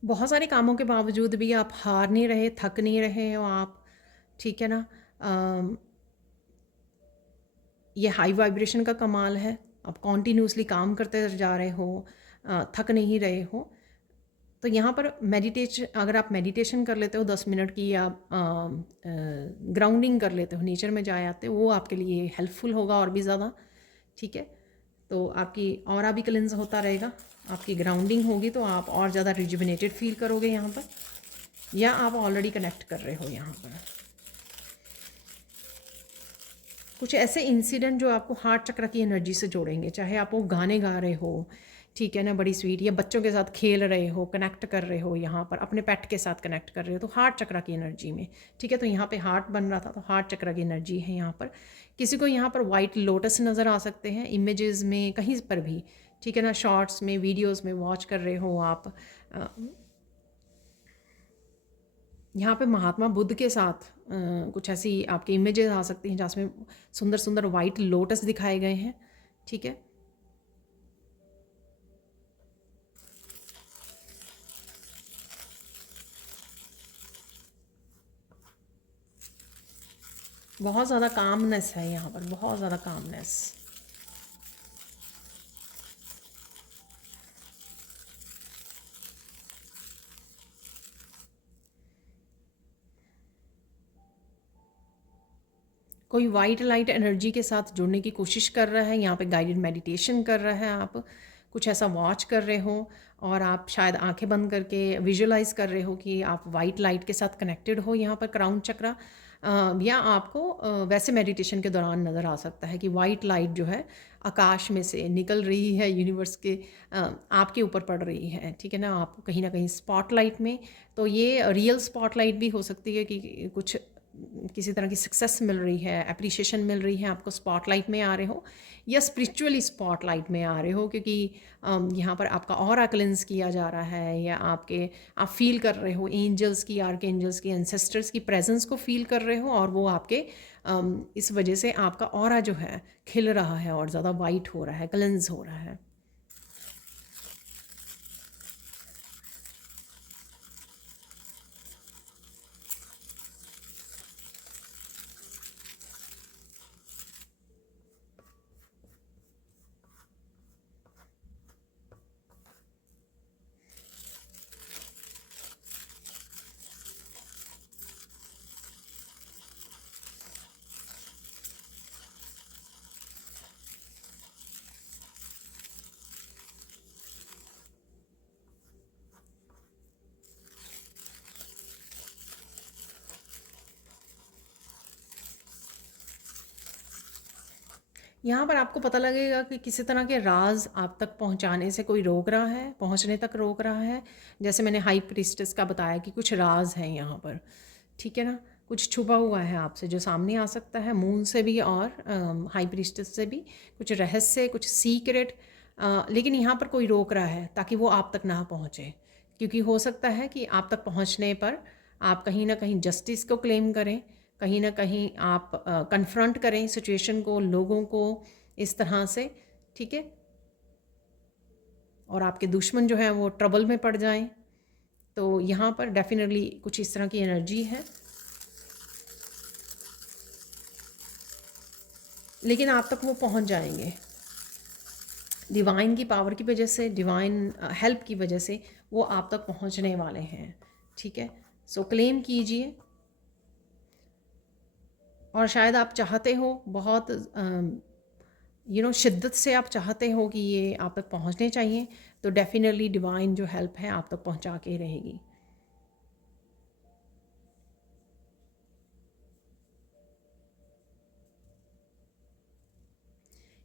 बहुत सारे कामों के बावजूद भी आप हार नहीं रहे, थक नहीं रहे हो आप, ठीक है ना। अम, ये हाई वाइब्रेशन का कमाल है, आप कॉन्टीन्यूसली काम करते जा रहे हो, थक नहीं रहे हो। तो यहाँ पर मेडिटेशन, अगर आप मेडिटेशन कर लेते हो 10 मिनट की, या ग्राउंडिंग कर लेते हो, नेचर में जा आते हो, वो आपके लिए हेल्पफुल होगा और भी ज़्यादा, ठीक है। तो आपकी ऑरा भी क्लेंस होता रहेगा, आपकी ग्राउंडिंग होगी तो आप और ज़्यादा रिजुविनेटेड फील करोगे यहाँ पर, या आप ऑलरेडी कनेक्ट कर रहे हो यहाँ पर। कुछ ऐसे इंसिडेंट जो आपको हार्ट चक्र की एनर्जी से जोड़ेंगे, चाहे आप वो गाने गा रहे हो, ठीक है ना, बड़ी स्वीट, या बच्चों के साथ खेल रहे हो, कनेक्ट कर रहे हो यहाँ पर, अपने पेट के साथ कनेक्ट कर रहे हो, तो हार्ट चक्र की एनर्जी में, ठीक है। तो यहाँ पे हार्ट बन रहा था, तो हार्ट चक्र की एनर्जी है यहाँ पर। किसी को यहाँ पर वाइट लोटस नज़र आ सकते हैं इमेजेस में, कहीं पर भी, ठीक है ना, शॉर्ट्स में, वीडियोज़ में वॉच कर रहे हो आप। यहाँ पे महात्मा बुद्ध के साथ कुछ ऐसी आपकी इमेजेस आ सकती हैं जिसमें सुंदर सुंदर वाइट लोटस दिखाए गए हैं, ठीक है। बहुत ज़्यादा कामनेस है यहाँ पर, बहुत ज़्यादा कामनेस। कोई वाइट लाइट एनर्जी के साथ जुड़ने की कोशिश कर रहा है, यहाँ पे गाइडेड मेडिटेशन कर रहा है, आप कुछ ऐसा वॉच कर रहे हो और आप शायद आंखें बंद करके विजुअलाइज कर रहे हो कि आप वाइट लाइट के साथ कनेक्टेड हो यहाँ पर क्राउन चक्रा। या आपको वैसे मेडिटेशन के दौरान नज़र आ सकता है कि वाइट लाइट जो है आकाश में से निकल रही है, यूनिवर्स के आपके ऊपर पड़ रही है, ठीक है ना, आप कहीं ना कहीं स्पॉटलाइट में। तो ये रियल स्पॉटलाइट भी हो सकती है कि कुछ किसी तरह की सक्सेस मिल रही है, एप्रिसिएशन मिल रही है, आपको स्पॉटलाइट में आ रहे हो या स्पिरिचुअली स्पॉटलाइट में आ रहे हो, क्योंकि यहाँ पर आपका ऑरा क्लेंस किया जा रहा है या आप फील कर रहे हो एंजल्स की, आर्क एंजल्स की, एंसेस्टर्स की प्रेजेंस को फील कर रहे हो और वो आपके इस वजह से आपका ऑरा जो है खिल रहा है और ज़्यादा वाइट हो रहा है, क्लेंस हो रहा है। यहाँ पर आपको पता लगेगा कि किसी तरह के राज आप तक पहुँचाने से कोई रोक रहा है, पहुँचने तक रोक रहा है। जैसे मैंने हाई प्रीस्टेस का बताया कि कुछ राज हैं यहाँ पर, ठीक है ना, कुछ छुपा हुआ है आपसे जो सामने आ सकता है, मून से भी और हाई प्रीस्टेस से भी कुछ रहस्य, कुछ सीक्रेट। लेकिन यहाँ पर कोई रोक रहा है ताकि वो आप तक ना पहुँचे, क्योंकि हो सकता है कि आप तक पहुँचने पर आप कहीं ना कहीं जस्टिस को क्लेम करें, कहीं ना कहीं आप कन्फ्रंट करें सिचुएशन को, लोगों को इस तरह से, ठीक है, और आपके दुश्मन जो है वो ट्रबल में पड़ जाएं। तो यहाँ पर डेफिनेटली कुछ इस तरह की एनर्जी है, लेकिन आप तक वो पहुँच जाएंगे डिवाइन की पावर की वजह से, डिवाइन हेल्प की वजह से वो आप तक पहुँचने वाले हैं, ठीक है। सो क्लेम कीजिए। और शायद आप चाहते हो बहुत शिद्दत से आप चाहते हो कि ये आप तक पहुंचने चाहिए, तो डेफिनेटली डिवाइन जो हेल्प है आप तक पहुंचा के रहेगी।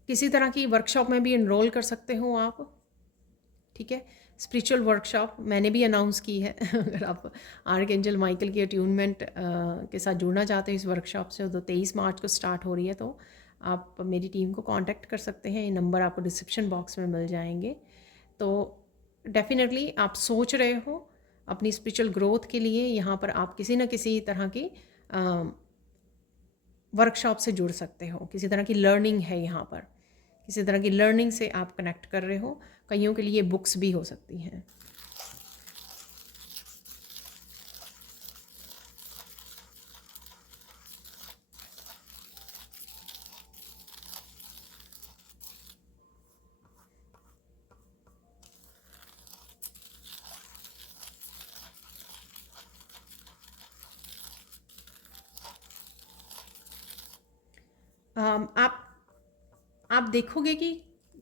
किसी तरह की वर्कशॉप में भी इनरोल कर सकते हो आप, ठीक है। स्पिरिचुअल वर्कशॉप मैंने भी अनाउंस की है अगर आप आर्क एंजल माइकल की अट्यूनमेंट के साथ जुड़ना चाहते हो इस वर्कशॉप से, तो 23 मार्च को स्टार्ट हो रही है। तो आप मेरी टीम को कांटेक्ट कर सकते हैं, ये नंबर आपको डिस्क्रिप्शन बॉक्स में मिल जाएंगे। तो डेफिनेटली आप सोच रहे हो अपनी स्पिरिचुअल ग्रोथ के लिए, यहाँ पर आप किसी न किसी तरह की वर्कशॉप से जुड़ सकते हो, किसी तरह की लर्निंग है यहाँ पर, किसी तरह की लर्निंग से आप कनेक्ट कर रहे हो। कईयों के लिए बुक्स भी हो सकती हैं। आप देखोगे कि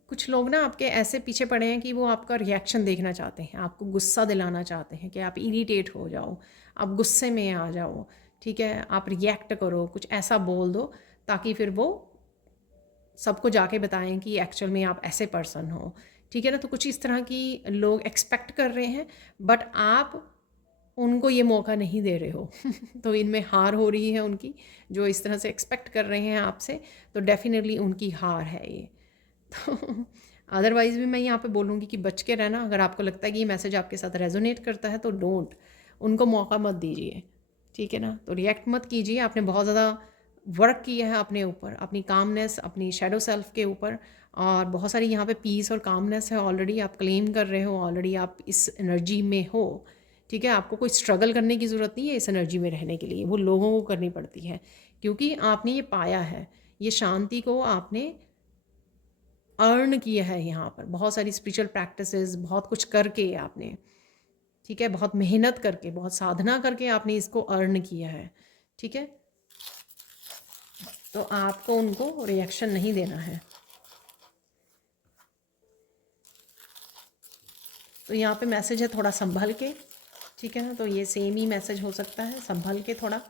कुछ लोग ना आपके ऐसे पीछे पड़े हैं कि वो आपका रिएक्शन देखना चाहते हैं, आपको गुस्सा दिलाना चाहते हैं कि आप इरिटेट हो जाओ, आप गुस्से में आ जाओ, ठीक है, आप रिएक्ट करो, कुछ ऐसा बोल दो ताकि फिर वो सबको जाके बताएं कि एक्चुअल में आप ऐसे पर्सन हो, ठीक है ना। तो कुछ इस तरह की लोग एक्सपेक्ट कर रहे हैं, बट आप उनको ये मौका नहीं दे रहे हो तो इनमें हार हो रही है उनकी, जो इस तरह से एक्सपेक्ट कर रहे हैं आपसे, तो डेफिनेटली उनकी हार है ये। तो अदरवाइज़ भी मैं यहाँ पे बोलूँगी कि बच के रहना। अगर आपको लगता है कि ये मैसेज आपके साथ रेजोनेट करता है तो डोंट, उनको मौका मत दीजिए, ठीक है ना। तो रिएक्ट मत कीजिए। आपने बहुत ज़्यादा वर्क किया है अपने ऊपर, अपनी कामनेस, अपनी शेडो सेल्फ के ऊपर, और बहुत सारी यहाँ पे पीस और कामनेस है, ऑलरेडी आप क्लेम कर रहे हो, ऑलरेडी आप इस एनर्जी में हो, ठीक है। आपको कोई स्ट्रगल करने की ज़रूरत नहीं है इस एनर्जी में रहने के लिए, वो लोगों को करनी पड़ती है, क्योंकि आपने ये पाया है, ये शांति को आपने अर्न किया है यहाँ पर, बहुत सारी स्पिरिचुअल प्रैक्टिसेस, बहुत कुछ करके आपने, ठीक है, बहुत मेहनत करके, बहुत साधना करके आपने इसको अर्न किया है, ठीक है। तो आपको उनको रिएक्शन नहीं देना है। तो यहाँ पे मैसेज है थोड़ा संभल के, ठीक है ना, तो ये सेम ही मैसेज हो सकता है, संभल के थोड़ा।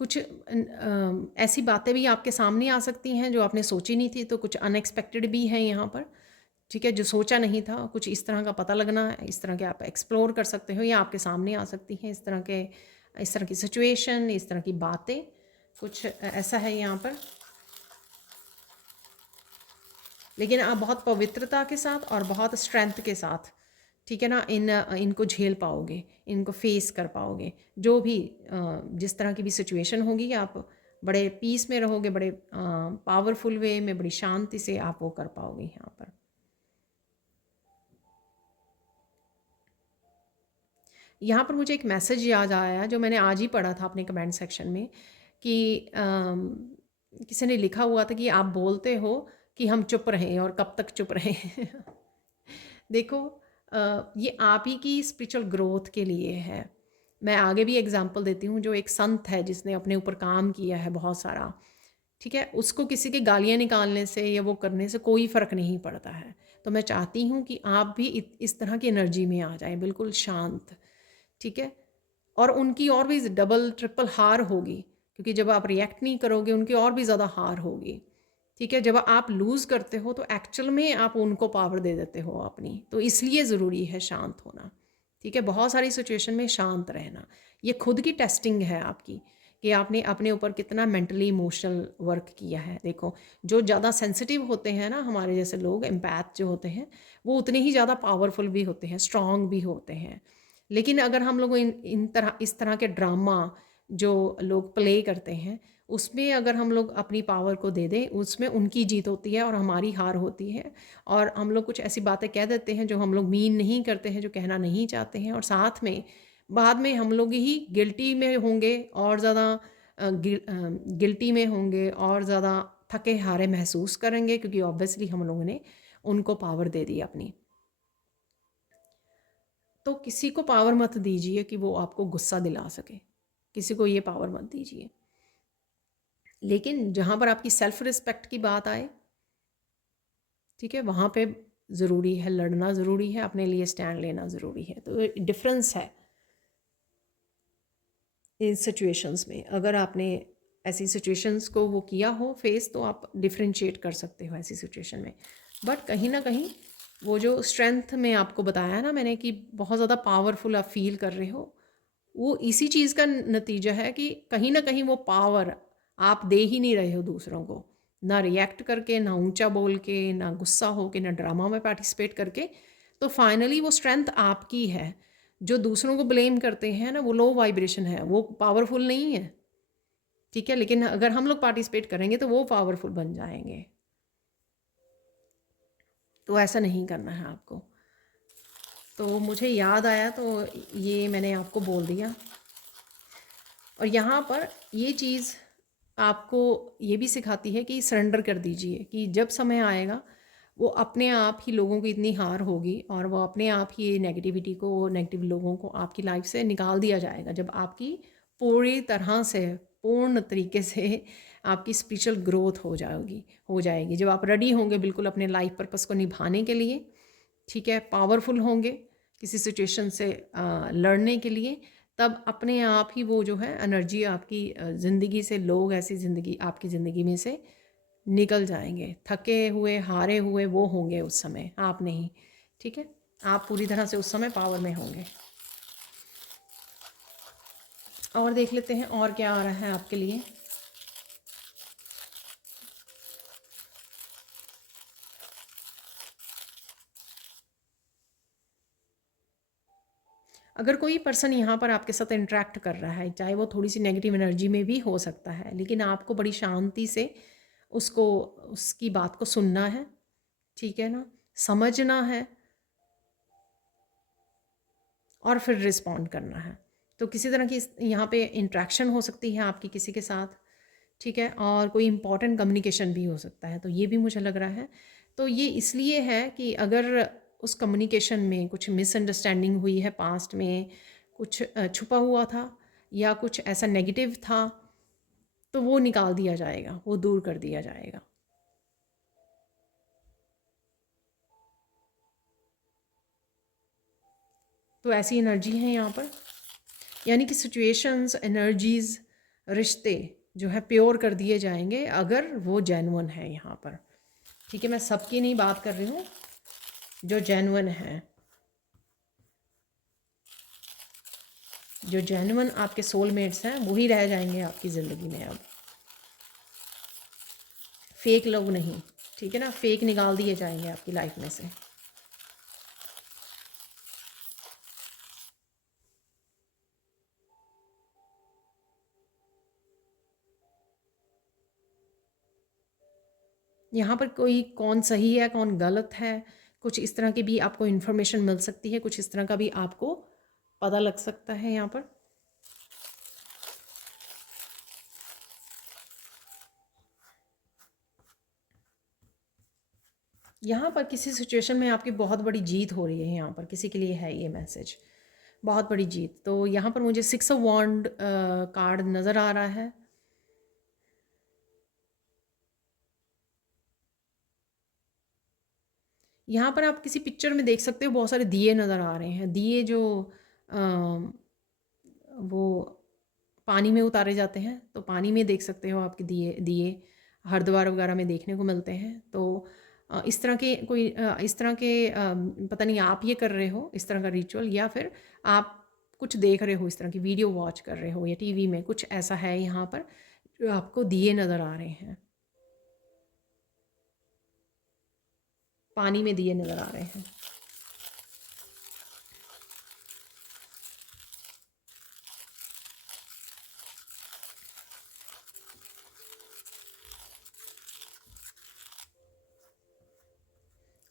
कुछ ऐसी बातें भी आपके सामने आ सकती हैं जो आपने सोची नहीं थी, तो कुछ अनएक्सपेक्टेड भी हैं यहाँ पर, ठीक है, जो सोचा नहीं था, कुछ इस तरह का पता लगना, इस तरह के आप एक्सप्लोर कर सकते हो या आपके सामने आ सकती हैं इस तरह की सिचुएशन, इस तरह की बातें, कुछ ऐसा है यहाँ पर। लेकिन आप बहुत पवित्रता के साथ और बहुत स्ट्रेंथ के साथ, ठीक है ना, इनको झेल पाओगे, इनको फेस कर पाओगे, जो भी जिस तरह की भी सिचुएशन होगी, आप बड़े पीस में रहोगे, बड़े पावरफुल वे में, बड़ी शांति से आप वो कर पाओगे यहाँ पर। यहाँ पर मुझे एक मैसेज याद आया जो मैंने आज ही पढ़ा था अपने कमेंट सेक्शन में, कि किसी ने लिखा हुआ था कि आप बोलते हो कि हम चुप रहें, और कब तक चुप रहें। देखो, ये आप ही की स्पिरिचुअल ग्रोथ के लिए है। मैं आगे भी एग्जांपल देती हूँ, जो एक संत है जिसने अपने ऊपर काम किया है बहुत सारा, ठीक है, उसको किसी के गालियाँ निकालने से या वो करने से कोई फ़र्क नहीं पड़ता है। तो मैं चाहती हूँ कि आप भी इस तरह की एनर्जी में आ जाएं, बिल्कुल शांत, ठीक है। और उनकी और भी डबल ट्रिपल हार होगी, क्योंकि जब आप रिएक्ट नहीं करोगे उनकी और भी ज़्यादा हार होगी, ठीक है। जब आप लूज़ करते हो तो एक्चुअल में आप उनको पावर दे देते हो अपनी, तो इसलिए ज़रूरी है शांत होना, ठीक है। बहुत सारी सिचुएशन में शांत रहना, ये खुद की टेस्टिंग है आपकी, कि आपने अपने ऊपर कितना मेंटली इमोशनल वर्क किया है। देखो, जो ज़्यादा सेंसिटिव होते हैं ना, हमारे जैसे लोग एम्पैथ जो होते हैं, वो उतने ही ज़्यादा पावरफुल भी होते हैं, स्ट्रॉन्ग भी होते हैं। लेकिन अगर हम लोग इस तरह के ड्रामा जो लोग प्ले करते हैं, उसमें अगर हम लोग अपनी पावर को दे दें, उसमें उनकी जीत होती है और हमारी हार होती है। और हम लोग कुछ ऐसी बातें कह देते हैं जो हम लोग मीन नहीं करते हैं, जो कहना नहीं चाहते हैं, और साथ में बाद में हम लोग ही गिल्टी में होंगे, और ज़्यादा गिल्टी में होंगे, और ज़्यादा थके हारे महसूस करेंगे, क्योंकि ऑब्वियसली हम लोगों ने उनको पावर दे दी अपनी। तो किसी को पावर मत दीजिए कि वो आपको गुस्सा दिला सके, किसी को ये पावर मत दीजिए। लेकिन जहाँ पर आपकी सेल्फ रिस्पेक्ट की बात आए, ठीक है, वहाँ पे ज़रूरी है लड़ना, ज़रूरी है अपने लिए स्टैंड लेना, ज़रूरी है। तो डिफरेंस है इन सिचुएशंस में। अगर आपने ऐसी सिचुएशंस को वो किया हो फेस, तो आप डिफ्रेंशिएट कर सकते हो ऐसी सिचुएशन में। बट कहीं ना कहीं वो जो स्ट्रेंथ में आपको बताया ना मैंने, कि बहुत ज़्यादा पावरफुल आप फील कर रहे हो, वो इसी चीज़ का नतीजा है कि कहीं ना कहीं वो पावर आप दे ही नहीं रहे हो दूसरों को, ना रिएक्ट करके, ना ऊंचा बोल के, ना गुस्सा हो के, ना ड्रामा में पार्टिसिपेट करके। तो फाइनली वो स्ट्रेंथ आपकी है। जो दूसरों को ब्लेम करते हैं ना, वो लो वाइब्रेशन है, वो पावरफुल नहीं है, ठीक है। लेकिन अगर हम लोग पार्टिसिपेट करेंगे तो वो पावरफुल बन जाएंगे। तो ऐसा नहीं करना है आपको। तो मुझे याद आया तो ये मैंने आपको बोल दिया। और यहाँ पर ये चीज़ आपको ये भी सिखाती है कि सरेंडर कर दीजिए, कि जब समय आएगा वो अपने आप ही लोगों की इतनी हार होगी, और वो अपने आप ही नेगेटिविटी को, नेगेटिव लोगों को आपकी लाइफ से निकाल दिया जाएगा, जब आपकी पूरी तरह से, पूर्ण तरीके से आपकी स्पिरिचुअल ग्रोथ हो जाएगी, जब आप रेडी होंगे बिल्कुल अपने लाइफ पर्पस को निभाने के लिए, ठीक है, पावरफुल होंगे किसी सिचुएशन से लड़ने के लिए, तब अपने आप ही वो जो है एनर्जी आपकी ज़िंदगी से, लोग ऐसी ज़िंदगी आपकी ज़िंदगी में से निकल जाएंगे। थके हुए, हारे हुए वो होंगे उस समय, आप नहीं, ठीक है। आप पूरी तरह से उस समय पावर में होंगे। और देख लेते हैं और क्या आ रहा है आपके लिए। अगर कोई पर्सन यहाँ पर आपके साथ इंटरेक्ट कर रहा है, चाहे वो थोड़ी सी नेगेटिव एनर्जी में भी हो सकता है, लेकिन आपको बड़ी शांति से उसको उसकी बात को सुनना है, ठीक है ना, समझना है और फिर रिस्पॉन्ड करना है। तो किसी तरह की यहाँ पे इंट्रैक्शन हो सकती है आपकी किसी के साथ, ठीक है, और कोई इंपॉर्टेंट कम्युनिकेशन भी हो सकता है, तो ये भी मुझे लग रहा है। तो ये इसलिए है कि अगर उस कम्युनिकेशन में कुछ मिसअंडरस्टैंडिंग हुई है पास्ट में, कुछ छुपा हुआ था या कुछ ऐसा नेगेटिव था, तो वो निकाल दिया जाएगा, वो दूर कर दिया जाएगा। तो ऐसी एनर्जी है यहाँ पर, यानी कि सिचुएशंस, एनर्जीज़, रिश्ते जो है प्योर कर दिए जाएंगे अगर वो जेन्युइन है यहाँ पर, ठीक है। मैं सबकी नहीं बात कर रही हूँ, जो जेन्युइन है, जो जेन्युइन आपके सोलमेट्स हैं वही रह जाएंगे आपकी ज़िंदगी में अब, फेक लोग नहीं, ठीक है ना, फेक निकाल दिए जाएंगे आपकी लाइफ में से। यहाँ पर कोई कौन सही है कौन गलत है, कुछ इस तरह की भी आपको इन्फॉर्मेशन मिल सकती है, कुछ इस तरह का भी आपको पता लग सकता है यहाँ पर। यहाँ पर किसी सिचुएशन में आपकी बहुत बड़ी जीत हो रही है, यहाँ पर किसी के लिए है ये मैसेज, बहुत बड़ी जीत। तो यहाँ पर मुझे 6 ऑफ वॉन्ड कार्ड नज़र आ रहा है। यहाँ पर आप किसी पिक्चर में देख सकते हो बहुत सारे दिए नज़र आ रहे हैं, दिए जो वो पानी में उतारे जाते हैं, तो पानी में देख सकते हो आपके दिए दिए हरिद्वार वगैरह में देखने को मिलते हैं। तो इस तरह के कोई इस तरह के पता नहीं आप ये कर रहे हो इस तरह का रिचुअल, या फिर आप कुछ देख रहे हो, इस तरह की वीडियो वॉच कर रहे हो या टीवी में कुछ ऐसा है यहाँ पर जो आपको दिए नज़र आ रहे हैं, पानी में दिए नज़र आ रहे हैं।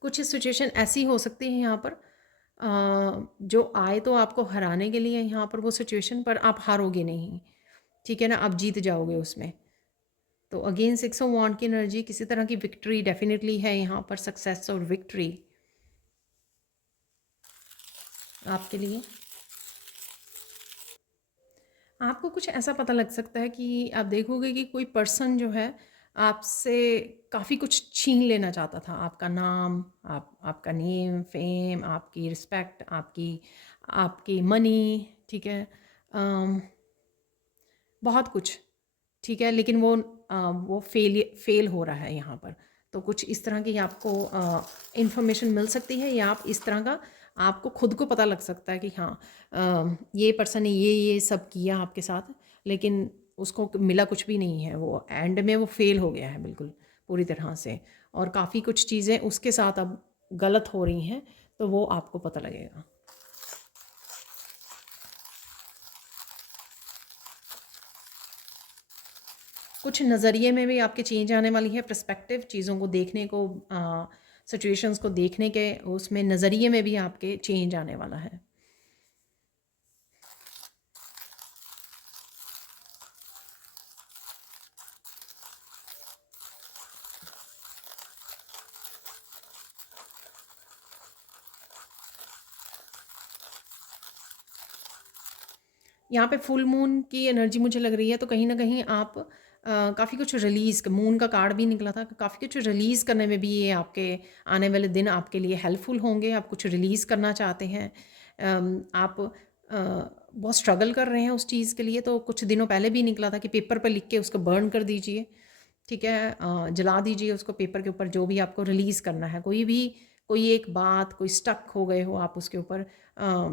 कुछ सिचुएशन ऐसी हो सकती है यहाँ पर जो आए तो आपको हराने के लिए यहाँ पर वो सिचुएशन, पर आप हारोगे नहीं, ठीक है ना, आप जीत जाओगे उसमें। तो अगेन 6 ऑफ वॉन्ड की एनर्जी, किसी तरह की विक्ट्री डेफिनेटली है यहाँ पर, सक्सेस और विक्ट्री आपके लिए। आपको कुछ ऐसा पता लग सकता है कि आप देखोगे कि कोई पर्सन जो है आपसे काफ़ी कुछ छीन लेना चाहता था, आपका नाम, आपका नेम, फेम, आपकी रिस्पेक्ट, आपकी आपकी मनी, ठीक है, बहुत कुछ, ठीक है, लेकिन वो फेल हो रहा है यहाँ पर। तो कुछ इस तरह की आपको इंफॉर्मेशन मिल सकती है, या आप इस तरह का आपको खुद को पता लग सकता है कि हाँ ये पर्सन ने ये सब किया आपके साथ, लेकिन उसको मिला कुछ भी नहीं है, वो एंड में वो फेल हो गया है बिल्कुल पूरी तरह से, और काफ़ी कुछ चीज़ें उसके साथ अब गलत हो रही हैं, तो वो आपको पता लगेगा। कुछ नज़रिए में भी आपके चेंज आने वाली है, पर्सपेक्टिव, चीज़ों को देखने को, सिचुएशंस को देखने के उसमें नज़रिए में भी आपके चेंज आने वाला है। यहाँ पे फुल मून की एनर्जी मुझे लग रही है, तो कहीं ना कहीं आप काफ़ी कुछ रिलीज़, मून का कार्ड भी निकला था, काफ़ी कुछ रिलीज़ करने में भी ये आपके आने वाले दिन आपके लिए हेल्पफुल होंगे। आप कुछ रिलीज़ करना चाहते हैं, आप बहुत स्ट्रगल कर रहे हैं उस चीज़ के लिए, तो कुछ दिनों पहले भी निकला था कि पेपर पर लिख के उसको बर्न कर दीजिए, ठीक है, जला दीजिए उसको पेपर के ऊपर, जो भी आपको रिलीज़ करना है, कोई एक बात, कोई स्टक हो गए हो आप उसके ऊपर,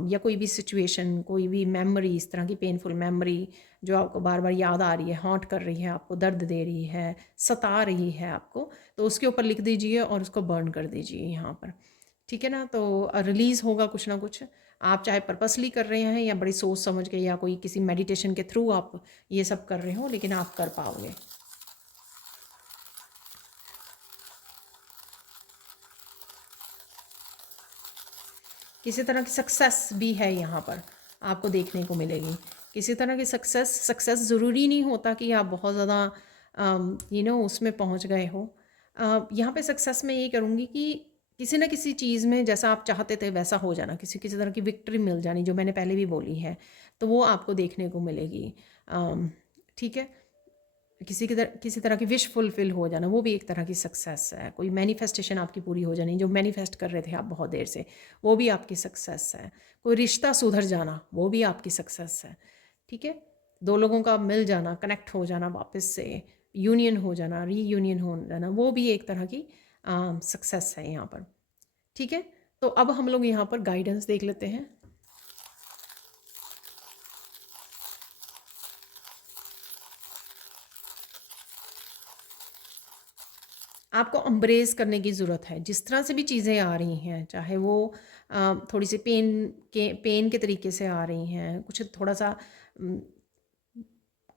या कोई भी सिचुएशन, कोई भी मेमोरी, इस तरह की पेनफुल मेमोरी जो आपको बार बार याद आ रही है, हॉन्ट कर रही है, आपको दर्द दे रही है, सता रही है आपको, तो उसके ऊपर लिख दीजिए और उसको बर्न कर दीजिए यहाँ पर, ठीक है ना। तो रिलीज़ होगा कुछ ना कुछ, आप चाहे पर्पसली कर रहे हैं या बड़ी सोच समझ के या कोई किसी मेडिटेशन के थ्रू आप ये सब कर रहे हो, लेकिन आप कर पाओगे। किसी तरह की सक्सेस भी है यहाँ पर आपको देखने को मिलेगी। किसी तरह की सक्सेस ज़रूरी नहीं होता कि आप बहुत ज़्यादा उसमें पहुँच गए हो। यहाँ पे सक्सेस मैं ये करूँगी कि किसी न किसी चीज़ में जैसा आप चाहते थे वैसा हो जाना, किसी किसी तरह की विक्ट्री मिल जानी, जो मैंने पहले भी बोली है, तो वो आपको देखने को मिलेगी। ठीक है, किसी तरह की विश फुलफिल हो जाना, वो भी एक तरह की सक्सेस है। कोई मैनिफेस्टेशन आपकी पूरी हो जानी, जो मैनिफेस्ट कर रहे थे आप बहुत देर से, वो भी आपकी सक्सेस है। कोई रिश्ता सुधर जाना, वो भी आपकी सक्सेस है। ठीक है, दो लोगों का मिल जाना, कनेक्ट हो जाना, वापस से यूनियन हो जाना, रीयूनियन हो जाना, वो भी एक तरह की सक्सेस है यहाँ पर। ठीक है, तो अब हम लोग यहाँ पर गाइडेंस देख लेते हैं। आपको एम्ब्रेस करने की ज़रूरत है, जिस तरह से भी चीज़ें आ रही हैं, चाहे वो थोड़ी सी पेन के तरीके से आ रही हैं, कुछ थोड़ा सा उम,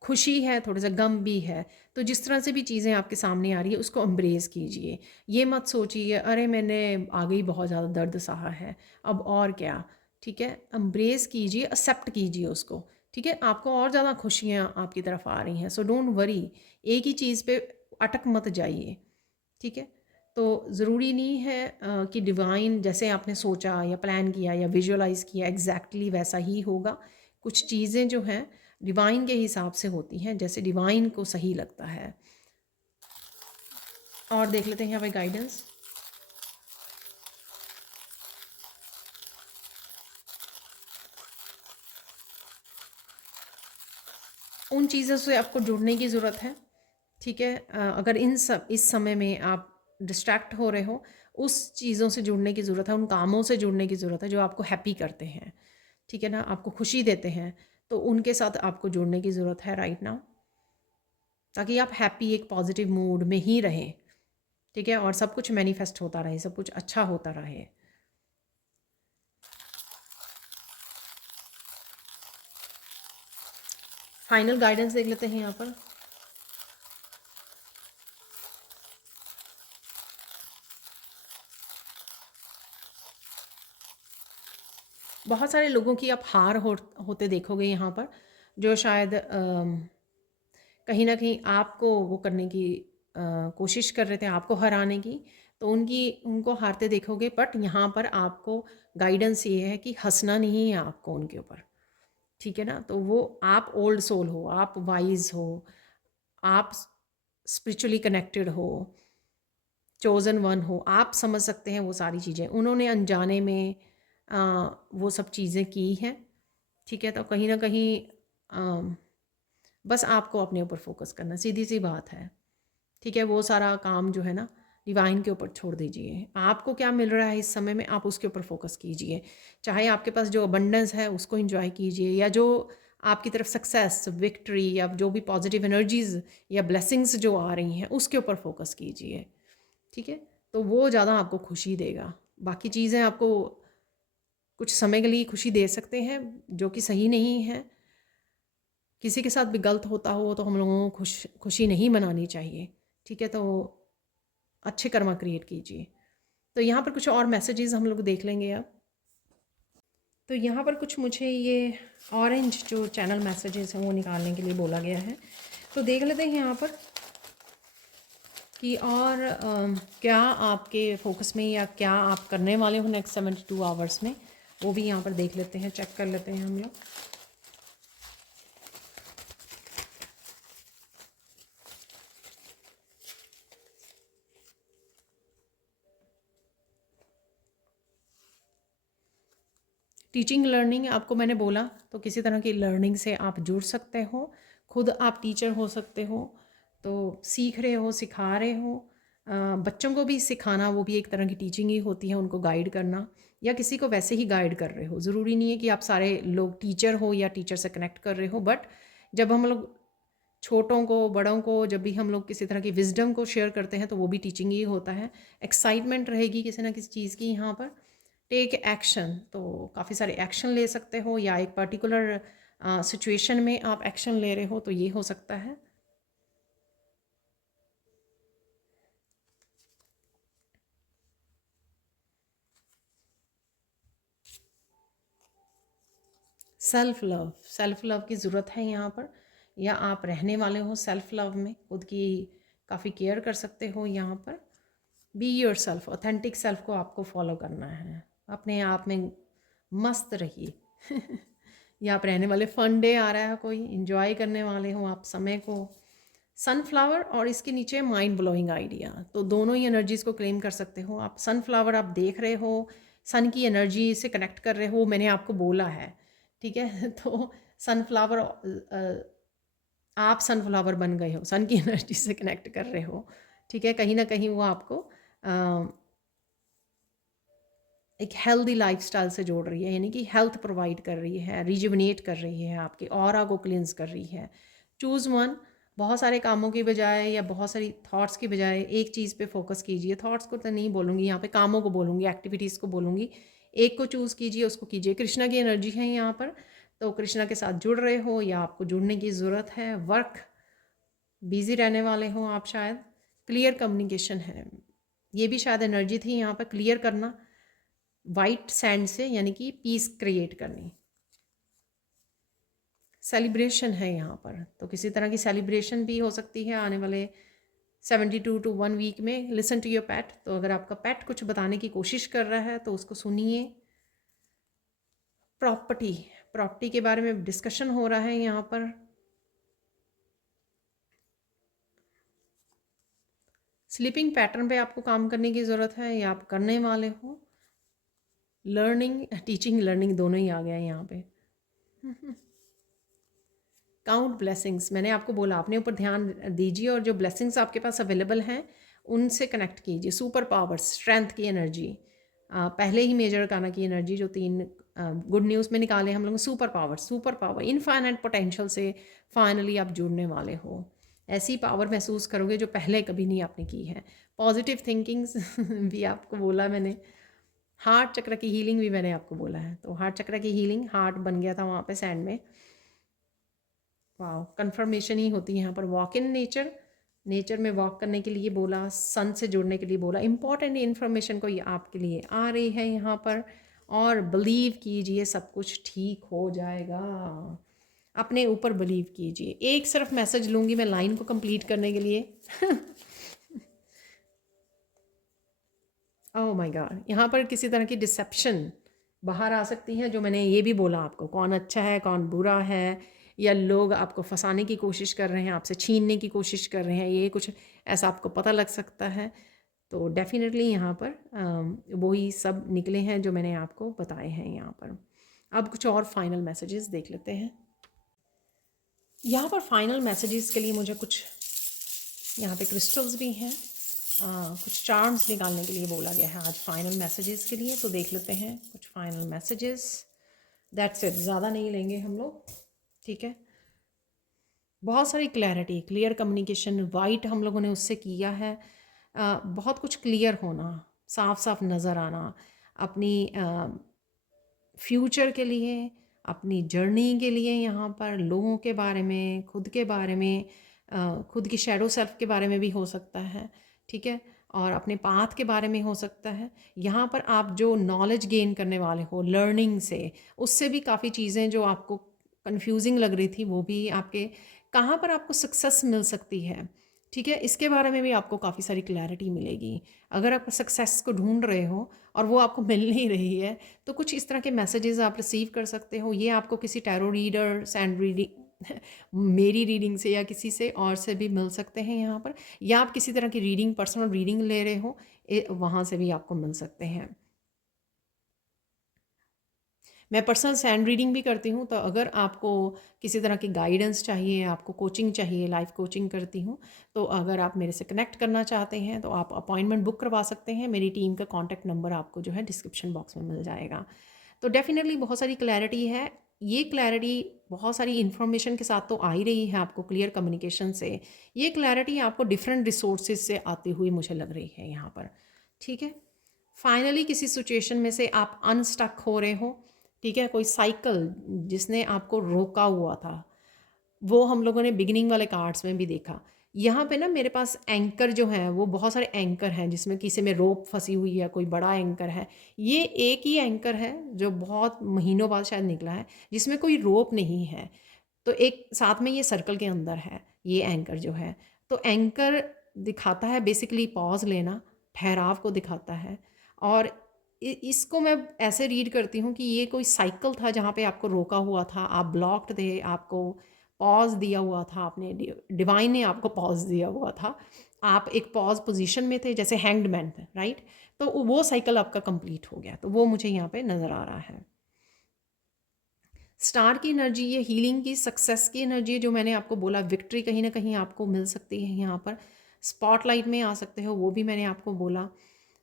खुशी है, थोड़ा सा गम भी है, तो जिस तरह से भी चीज़ें आपके सामने आ रही है उसको एम्ब्रेस कीजिए। ये मत सोचिए अरे मैंने आगे ही बहुत ज़्यादा दर्द सहा है, अब और क्या। ठीक है, एम्ब्रेस कीजिए, एक्सेप्ट कीजिए उसको। ठीक है, आपको और ज़्यादा खुशियाँ आपकी तरफ आ रही हैं, सो डोंट वरी, एक ही चीज़ पे अटक मत जाइए। ठीक है, तो ज़रूरी नहीं है कि डिवाइन जैसे आपने सोचा या प्लान किया या विजुअलाइज़ किया एग्जैक्टली वैसा ही होगा। कुछ चीज़ें जो हैं डिवाइन के हिसाब से होती हैं, जैसे डिवाइन को सही लगता है। और देख लेते हैं यहाँ पे गाइडेंस। उन चीज़ों से आपको जुड़ने की ज़रूरत है। ठीक है, अगर इस समय में आप डिस्ट्रैक्ट हो रहे हो, उस चीज़ों से जुड़ने की ज़रूरत है, उन कामों से जुड़ने की ज़रूरत है जो आपको हैप्पी करते हैं। ठीक है ना, आपको खुशी देते हैं, तो उनके साथ आपको जुड़ने की ज़रूरत है राइट नाउ, ताकि आप हैप्पी एक पॉजिटिव मूड में ही रहें। ठीक है, और सब कुछ मैनिफेस्ट होता रहे, सब कुछ अच्छा होता रहे। फाइनल गाइडेंस देख लेते हैं यहाँ पर। बहुत सारे लोगों की आप होते देखोगे यहाँ पर, जो शायद कहीं ना कहीं आपको वो करने की कोशिश कर रहे थे, आपको हराने की, तो उनको हारते देखोगे। बट यहाँ पर आपको गाइडेंस ये है कि हंसना नहीं है आपको उनके ऊपर। ठीक है ना, तो वो आप ओल्ड सोल हो, आप वाइज हो, आप स्पिरिचुअली कनेक्टेड हो, चोज़न वन हो, आप समझ सकते हैं वो सारी चीज़ें। उन्होंने अनजाने में वो सब चीज़ें की हैं। ठीक है, तो कहीं ना कहीं बस आपको अपने ऊपर फोकस करना, सीधी सी बात है। ठीक है, वो सारा काम जो है ना डिवाइन के ऊपर छोड़ दीजिए। आपको क्या मिल रहा है इस समय में, आप उसके ऊपर फोकस कीजिए। चाहे आपके पास जो अबंडेंस है उसको एंजॉय कीजिए, या जो आपकी तरफ सक्सेस, विक्ट्री, या जो भी पॉजिटिव एनर्जीज या ब्लेसिंग्स जो आ रही हैं उसके ऊपर फोकस कीजिए। ठीक है, तो वो ज़्यादा आपको खुशी देगा। बाकी चीज़ें आपको कुछ समय के लिए खुशी दे सकते हैं, जो कि सही नहीं है। किसी के साथ भी गलत होता हो तो हम लोगों को खुशी नहीं मनानी चाहिए। ठीक है, तो अच्छे कर्मा क्रिएट कीजिए। तो यहाँ पर कुछ और मैसेजेस हम लोग देख लेंगे अब। तो यहाँ पर कुछ मुझे ये ऑरेंज जो चैनल मैसेजेस हैं वो निकालने के लिए बोला गया है, तो देख लेते हैं यहाँ पर कि और क्या आपके फोकस में या क्या आप करने वाले हो नेक्स्ट 72 आवर्स में, वो भी यहाँ पर देख लेते हैं, चेक कर लेते हैं हम लोग। टीचिंग लर्निंग आपको मैंने बोला, तो किसी तरह की लर्निंग से आप जुड़ सकते हो, खुद आप टीचर हो सकते हो, तो सीख रहे हो, सिखा रहे हो। बच्चों को भी सिखाना वो भी एक तरह की टीचिंग ही होती है, उनको गाइड करना, या किसी को वैसे ही गाइड कर रहे हो। ज़रूरी नहीं है कि आप सारे लोग टीचर हो या टीचर से कनेक्ट कर रहे हो, बट जब हम लोग छोटों को, बड़ों को, जब भी हम लोग किसी तरह की विजडम को शेयर करते हैं तो वो भी टीचिंग ही होता है। एक्साइटमेंट रहेगी किसी ना किसी चीज़ की यहाँ पर। टेक एक्शन, तो काफ़ी सारे एक्शन ले सकते हो, या एक पर्टिकुलर सिचुएशन में आप एक्शन ले रहे हो, तो ये हो सकता है। सेल्फ लव की ज़रूरत है यहाँ पर, या आप रहने वाले हो सेल्फ लव में, खुद की काफ़ी केयर कर सकते हो यहाँ पर। Be your self, authentic self को आपको फॉलो करना है, अपने आप में मस्त रहिए। या आप रहने वाले, फन डे आ रहा है, कोई इंजॉय करने वाले हो आप समय को। सनफ्लावर और इसके नीचे माइंड ब्लोइंग आइडिया, तो दोनों ही एनर्जीज़ को क्लेम कर सकते हो आप। सनफ्लावर आप देख रहे हो, सन की एनर्जी से कनेक्ट कर रहे हो, मैंने आपको बोला है, ठीक है। तो सनफ्लावर, आप सनफ्लावर बन गए हो, सन की एनर्जी से कनेक्ट कर रहे हो, ठीक है। कहीं ना कहीं वो आपको एक हेल्दी लाइफस्टाइल से जोड़ रही है, यानी कि हेल्थ प्रोवाइड कर रही है, रिजुवनेट कर रही है, आपके ऑरा को क्लिनस कर रही है। चूज़ वन, बहुत सारे कामों की बजाय या बहुत सारी थॉट्स की बजाय एक चीज़ पे फोकस कीजिए। थॉट्स को तो नहीं बोलूँगी यहाँ पे, कामों को बोलूँगी, एक्टिविटीज़ को बोलूँगी। एक को चूज़ कीजिए, उसको कीजिए। कृष्णा की एनर्जी है यहाँ पर, तो कृष्णा के साथ जुड़ रहे हो या आपको जुड़ने की ज़रूरत है। वर्क, बिज़ी रहने वाले हो आप शायद। क्लियर कम्युनिकेशन है, ये भी शायद एनर्जी थी यहाँ पर, क्लियर करना वाइट सैंड से, यानी कि पीस क्रिएट करनी। सेलिब्रेशन है यहाँ पर, तो किसी तरह की सेलिब्रेशन भी हो सकती है आने वाले 72 to 1 वीक में। लिसन टू योर पैट, तो अगर आपका पैट कुछ बताने की कोशिश कर रहा है तो उसको सुनिए। प्रॉपर्टी, प्रॉपर्टी के बारे में डिस्कशन हो रहा है यहाँ पर। स्लीपिंग पैटर्न पे आपको काम करने की ज़रूरत है, या आप करने वाले हो। लर्निंग, टीचिंग, लर्निंग दोनों ही आ गया है यहाँ पे। काउंट ब्लेसिंग्स, मैंने आपको बोला अपने ऊपर ध्यान दीजिए, और जो ब्लेसिंग्स आपके पास अवेलेबल हैं उनसे कनेक्ट कीजिए। सुपर पावर्स, स्ट्रेंथ की एनर्जी, पहले ही मेजर करना की एनर्जी, जो 3 गुड न्यूज़ में निकाले हम लोग। सुपर पावर, इनफाइनाइट पोटेंशियल से फाइनली आप जुड़ने वाले हो। ऐसी पावर महसूस करोगे जो पहले कभी नहीं आपने की है। पॉजिटिव थिंकिंग्स भी आपको बोला मैंने। हार्ट चक्र की हीलिंग भी मैंने आपको बोला है, तो हार्ट चक्र की हीलिंग, हार्ट बन गया था वहाँ पे सैंड में। वाह, कन्फर्मेशन ही होती है यहाँ पर। वॉक इन नेचर, नेचर में वॉक करने के लिए बोला, सन से जुड़ने के लिए बोला। इंपॉर्टेंट इन्फॉर्मेशन को ये आपके लिए आ रही है यहाँ पर, और बिलीव कीजिए सब कुछ ठीक हो जाएगा। अपने ऊपर बिलीव कीजिए। एक सिर्फ मैसेज लूँगी मैं लाइन को कंप्लीट करने के लिए। ओह माय गॉड, यहाँ पर किसी तरह की डिसेप्शन बाहर आ सकती है, जो मैंने ये भी बोला आपको, कौन अच्छा है कौन बुरा है, या लोग आपको फंसाने की कोशिश कर रहे हैं, आपसे छीनने की कोशिश कर रहे हैं, ये कुछ ऐसा आपको पता लग सकता है। तो डेफिनेटली यहाँ पर वही सब निकले हैं जो मैंने आपको बताए हैं यहाँ पर। अब कुछ और फाइनल मैसेजेस देख लेते हैं। यहाँ पर फाइनल मैसेजेस के लिए मुझे कुछ यहाँ पे क्रिस्टल्स भी हैं, कुछ चार्म्स निकालने के लिए बोला गया है आज फाइनल मैसेजेस के लिए। तो देख लेते हैं कुछ फाइनल मैसेजेस। दैट्स इट, ज़्यादा नहीं लेंगे हम लोग, ठीक है। बहुत सारी क्लैरिटी, क्लियर कम्युनिकेशन, वाइट हम लोगों ने उससे किया है। बहुत कुछ क्लियर होना, साफ साफ नज़र आना, अपनी फ्यूचर के लिए, अपनी जर्नी के लिए, यहाँ पर लोगों के बारे में, खुद के बारे में, खुद की शैडो सेल्फ के बारे में भी हो सकता है, ठीक है, और अपने पाथ के बारे में हो सकता है। यहाँ पर आप जो नॉलेज गेन करने वाले हो लर्निंग से, उससे भी काफ़ी चीज़ें जो आपको कंफ्यूजिंग लग रही थी वो भी आपके, कहाँ पर आपको सक्सेस मिल सकती है, ठीक है, इसके बारे में भी आपको काफ़ी सारी क्लैरिटी मिलेगी। अगर आप सक्सेस को ढूंढ रहे हो और वो आपको मिल नहीं रही है, तो कुछ इस तरह के मैसेजेस आप रिसीव कर सकते हो। ये आपको किसी टैरो रीडर, सैंड रीडिंग मेरी रीडिंग से या किसी से और से भी मिल सकते हैं यहाँ पर, या आप किसी तरह की रीडिंग, पर्सनल रीडिंग ले रहे हो, वहाँ से भी आपको मिल सकते हैं। मैं पर्सनल सैंड रीडिंग भी करती हूँ, तो अगर आपको किसी तरह की गाइडेंस चाहिए, आपको कोचिंग चाहिए, लाइफ कोचिंग करती हूँ, तो अगर आप मेरे से कनेक्ट करना चाहते हैं तो आप अपॉइंटमेंट बुक करवा सकते हैं। मेरी टीम का कॉन्टैक्ट नंबर आपको जो है डिस्क्रिप्शन बॉक्स में मिल जाएगा। तो डेफिनेटली बहुत सारी क्लैरिटी है। ये क्लैरिटी बहुत सारी इन्फॉर्मेशन के साथ तो आ ही रही है आपको, क्लियर कम्युनिकेशन से। ये क्लैरिटी आपको डिफरेंट रिसोर्सेज से आती हुई मुझे लग रही है यहाँ पर, ठीक है। फाइनली किसी सिचुएशन में से आप अनस्टक हो रहे हो, ठीक है, कोई साइकिल जिसने आपको रोका हुआ था, वो हम लोगों ने बिगिनिंग वाले कार्ड्स में भी देखा। यहाँ पे ना मेरे पास एंकर जो हैं वो बहुत सारे एंकर हैं, जिसमें किसी में रोप फंसी हुई है, कोई बड़ा एंकर है। ये एक ही एंकर है जो बहुत महीनों बाद शायद निकला है, जिसमें कोई रोप नहीं है। तो एक साथ में ये सर्कल के अंदर है ये एंकर जो है। तो एंकर दिखाता है बेसिकली पॉज लेना, ठहराव को दिखाता है। और इसको मैं ऐसे रीड करती हूँ कि ये कोई साइकिल था जहाँ पे आपको रोका हुआ था, आप ब्लॉक्ड थे, आपको पॉज दिया हुआ था, आपने डिवाइन ने आपको पॉज दिया हुआ था, आप एक पॉज पोजीशन में थे जैसे हैंग्ड मैन थे, राइट। तो वो साइकिल आपका कंप्लीट हो गया, तो वो मुझे यहाँ पे नज़र आ रहा है। स्टार की एनर्जी, ये हीलिंग की, सक्सेस की एनर्जी, जो मैंने आपको बोला, विक्ट्री कहीं ना कहीं आपको मिल सकती है यहाँ पर, स्पॉटलाइट में आ सकते हो, वो भी मैंने आपको बोला।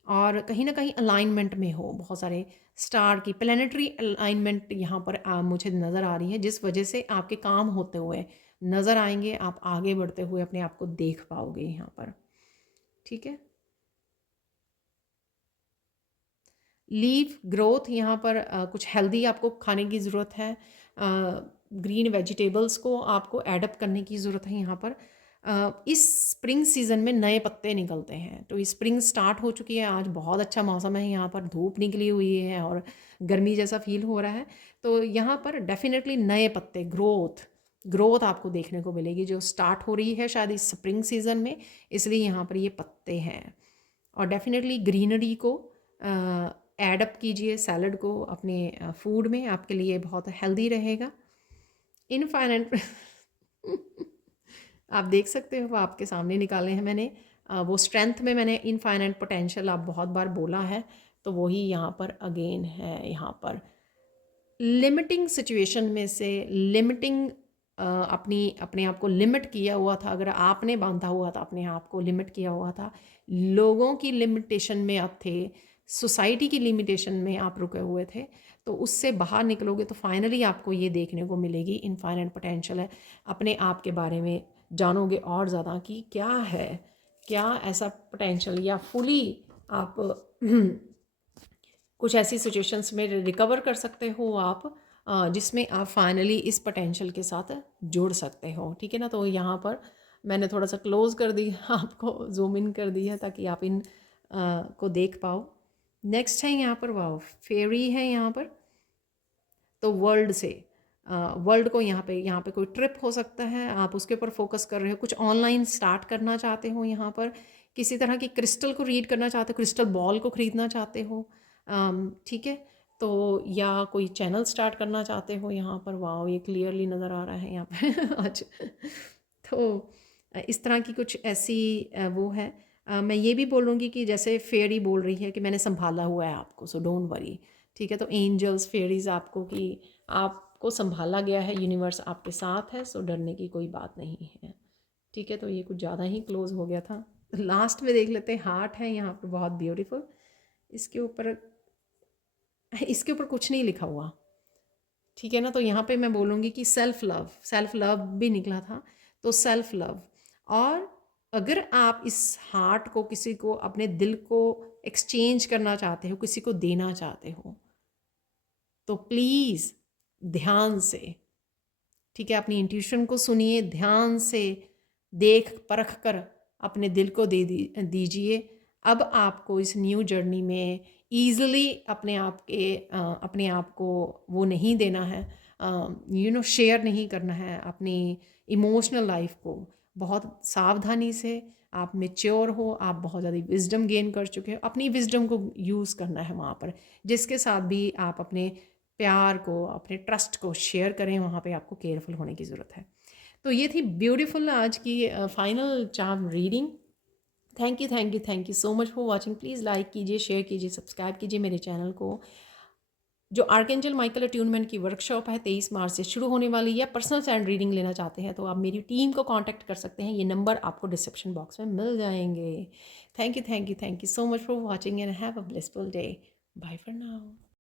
और कहीं ना कहीं अलाइनमेंट में हो, बहुत सारे स्टार की प्लानिटरी अलाइनमेंट यहाँ पर मुझे नज़र आ रही है, जिस वजह से आपके काम होते हुए नज़र आएंगे, आप आगे बढ़ते हुए अपने आप को देख पाओगे यहाँ पर, ठीक है। लीव ग्रोथ, यहाँ पर कुछ हेल्दी आपको खाने की ज़रूरत है, ग्रीन वेजिटेबल्स को आपको एडप्ट करने की ज़रूरत है यहाँ पर। इस स्प्रिंग सीज़न में नए पत्ते निकलते हैं, तो स्प्रिंग स्टार्ट हो चुकी है, आज बहुत अच्छा मौसम है, यहाँ पर धूप निकली हुई है और गर्मी जैसा फील हो रहा है। तो यहाँ पर डेफिनेटली नए पत्ते, ग्रोथ ग्रोथ आपको देखने को मिलेगी, जो स्टार्ट हो रही है शायद इस स्प्रिंग सीज़न में, इसलिए यहाँ पर ये पत्ते हैं। और डेफिनेटली ग्रीनरी को एडअप कीजिए, सैलड को अपने फूड में, आपके लिए बहुत हेल्दी रहेगा। इनफाइनाइट आप देख सकते हो, वो आपके सामने निकाले हैं मैंने, वो स्ट्रेंथ में मैंने इनफाइनाइट पोटेंशियल आप बहुत बार बोला है, तो वही यहाँ पर अगेन है। यहाँ पर लिमिटिंग सिचुएशन में से लिमिटिंग, अपनी अपने आप को लिमिट किया हुआ था, अगर आपने बांधा हुआ था, अपने आप को लिमिट किया हुआ था, लोगों की लिमिटेशन में आप थे, सोसाइटी की लिमिटेशन में आप रुके हुए थे, तो उससे बाहर निकलोगे तो फाइनली आपको ये देखने को मिलेगी इनफाइनाइट पोटेंशियल है। अपने आप के बारे में जानोगे और ज़्यादा कि क्या है, क्या ऐसा पोटेंशियल, या फुली आप कुछ ऐसी सिचुएशंस में रिकवर कर सकते हो आप, जिसमें आप फाइनली इस पोटेंशियल के साथ जुड़ सकते हो, ठीक है ना। तो यहाँ पर मैंने थोड़ा सा क्लोज कर दी, आपको जूम इन कर दी है ताकि आप इन को देख पाओ। नेक्स्ट है यहाँ पर, वाह, फेरी है यहाँ पर। तो वर्ल्ड से वर्ल्ड को यहाँ पे कोई ट्रिप हो सकता है, आप उसके ऊपर फोकस कर रहे हो, कुछ ऑनलाइन स्टार्ट करना चाहते हो, यहाँ पर किसी तरह की क्रिस्टल को रीड करना चाहते हो, क्रिस्टल बॉल को ख़रीदना चाहते हो, ठीक है। तो या कोई चैनल स्टार्ट करना चाहते हो यहाँ पर, वाह, ये क्लियरली नज़र आ रहा है यहाँ पर आज। तो इस तरह की कुछ ऐसी वो है। मैं ये भी बोलूँगी कि जैसे फेयरी बोल रही है कि मैंने संभाला हुआ है आपको, सो डोंट वरी, ठीक है। तो एंजल्स, फेरीज आपको, कि आपको संभाला गया है, यूनिवर्स आपके साथ है, सो डरने की कोई बात नहीं है, ठीक है। तो ये कुछ ज़्यादा ही क्लोज हो गया था। लास्ट में देख लेते हैं, हार्ट है यहाँ पर, बहुत ब्यूटीफुल। इसके ऊपर कुछ नहीं लिखा हुआ, ठीक है ना। तो यहाँ पे मैं बोलूँगी कि सेल्फ लव भी निकला था, तो सेल्फ लव। और अगर आप इस हार्ट को, किसी को, अपने दिल को एक्सचेंज करना चाहते हो, किसी को देना चाहते हो, तो प्लीज़ ध्यान से, ठीक है, अपनी इंट्यूशन को सुनिए, ध्यान से देख परख कर अपने दिल को दीजिए। अब आपको इस न्यू जर्नी में ईज़िली अपने आप को वो नहीं देना है, शेयर नहीं करना है अपनी इमोशनल लाइफ को। बहुत सावधानी से, आप मेच्योर हो, आप बहुत ज़्यादा विजडम गेन कर चुके हो, अपनी विजडम को यूज़ करना है वहाँ पर। जिसके साथ भी आप अपने प्यार को, अपने ट्रस्ट को शेयर करें, वहाँ पे आपको केयरफुल होने की ज़रूरत है। तो ये थी ब्यूटीफुल आज की final charm reading. Thank you so much for watching. Please like कीजिए, शेयर कीजिए, सब्सक्राइब कीजिए मेरे चैनल को। जो आर्कएंजल माइकल अट्यूनमेंट की वर्कशॉप है 23 मार्च से शुरू होने वाली है, पर्सनल सैंड रीडिंग लेना चाहते हैं तो आप मेरी टीम को कांटेक्ट कर सकते हैं, ये नंबर आपको डिस्क्रिप्शन बॉक्स में मिल जाएंगे। Thank you so much for watching and have a blissful day. Bye for now.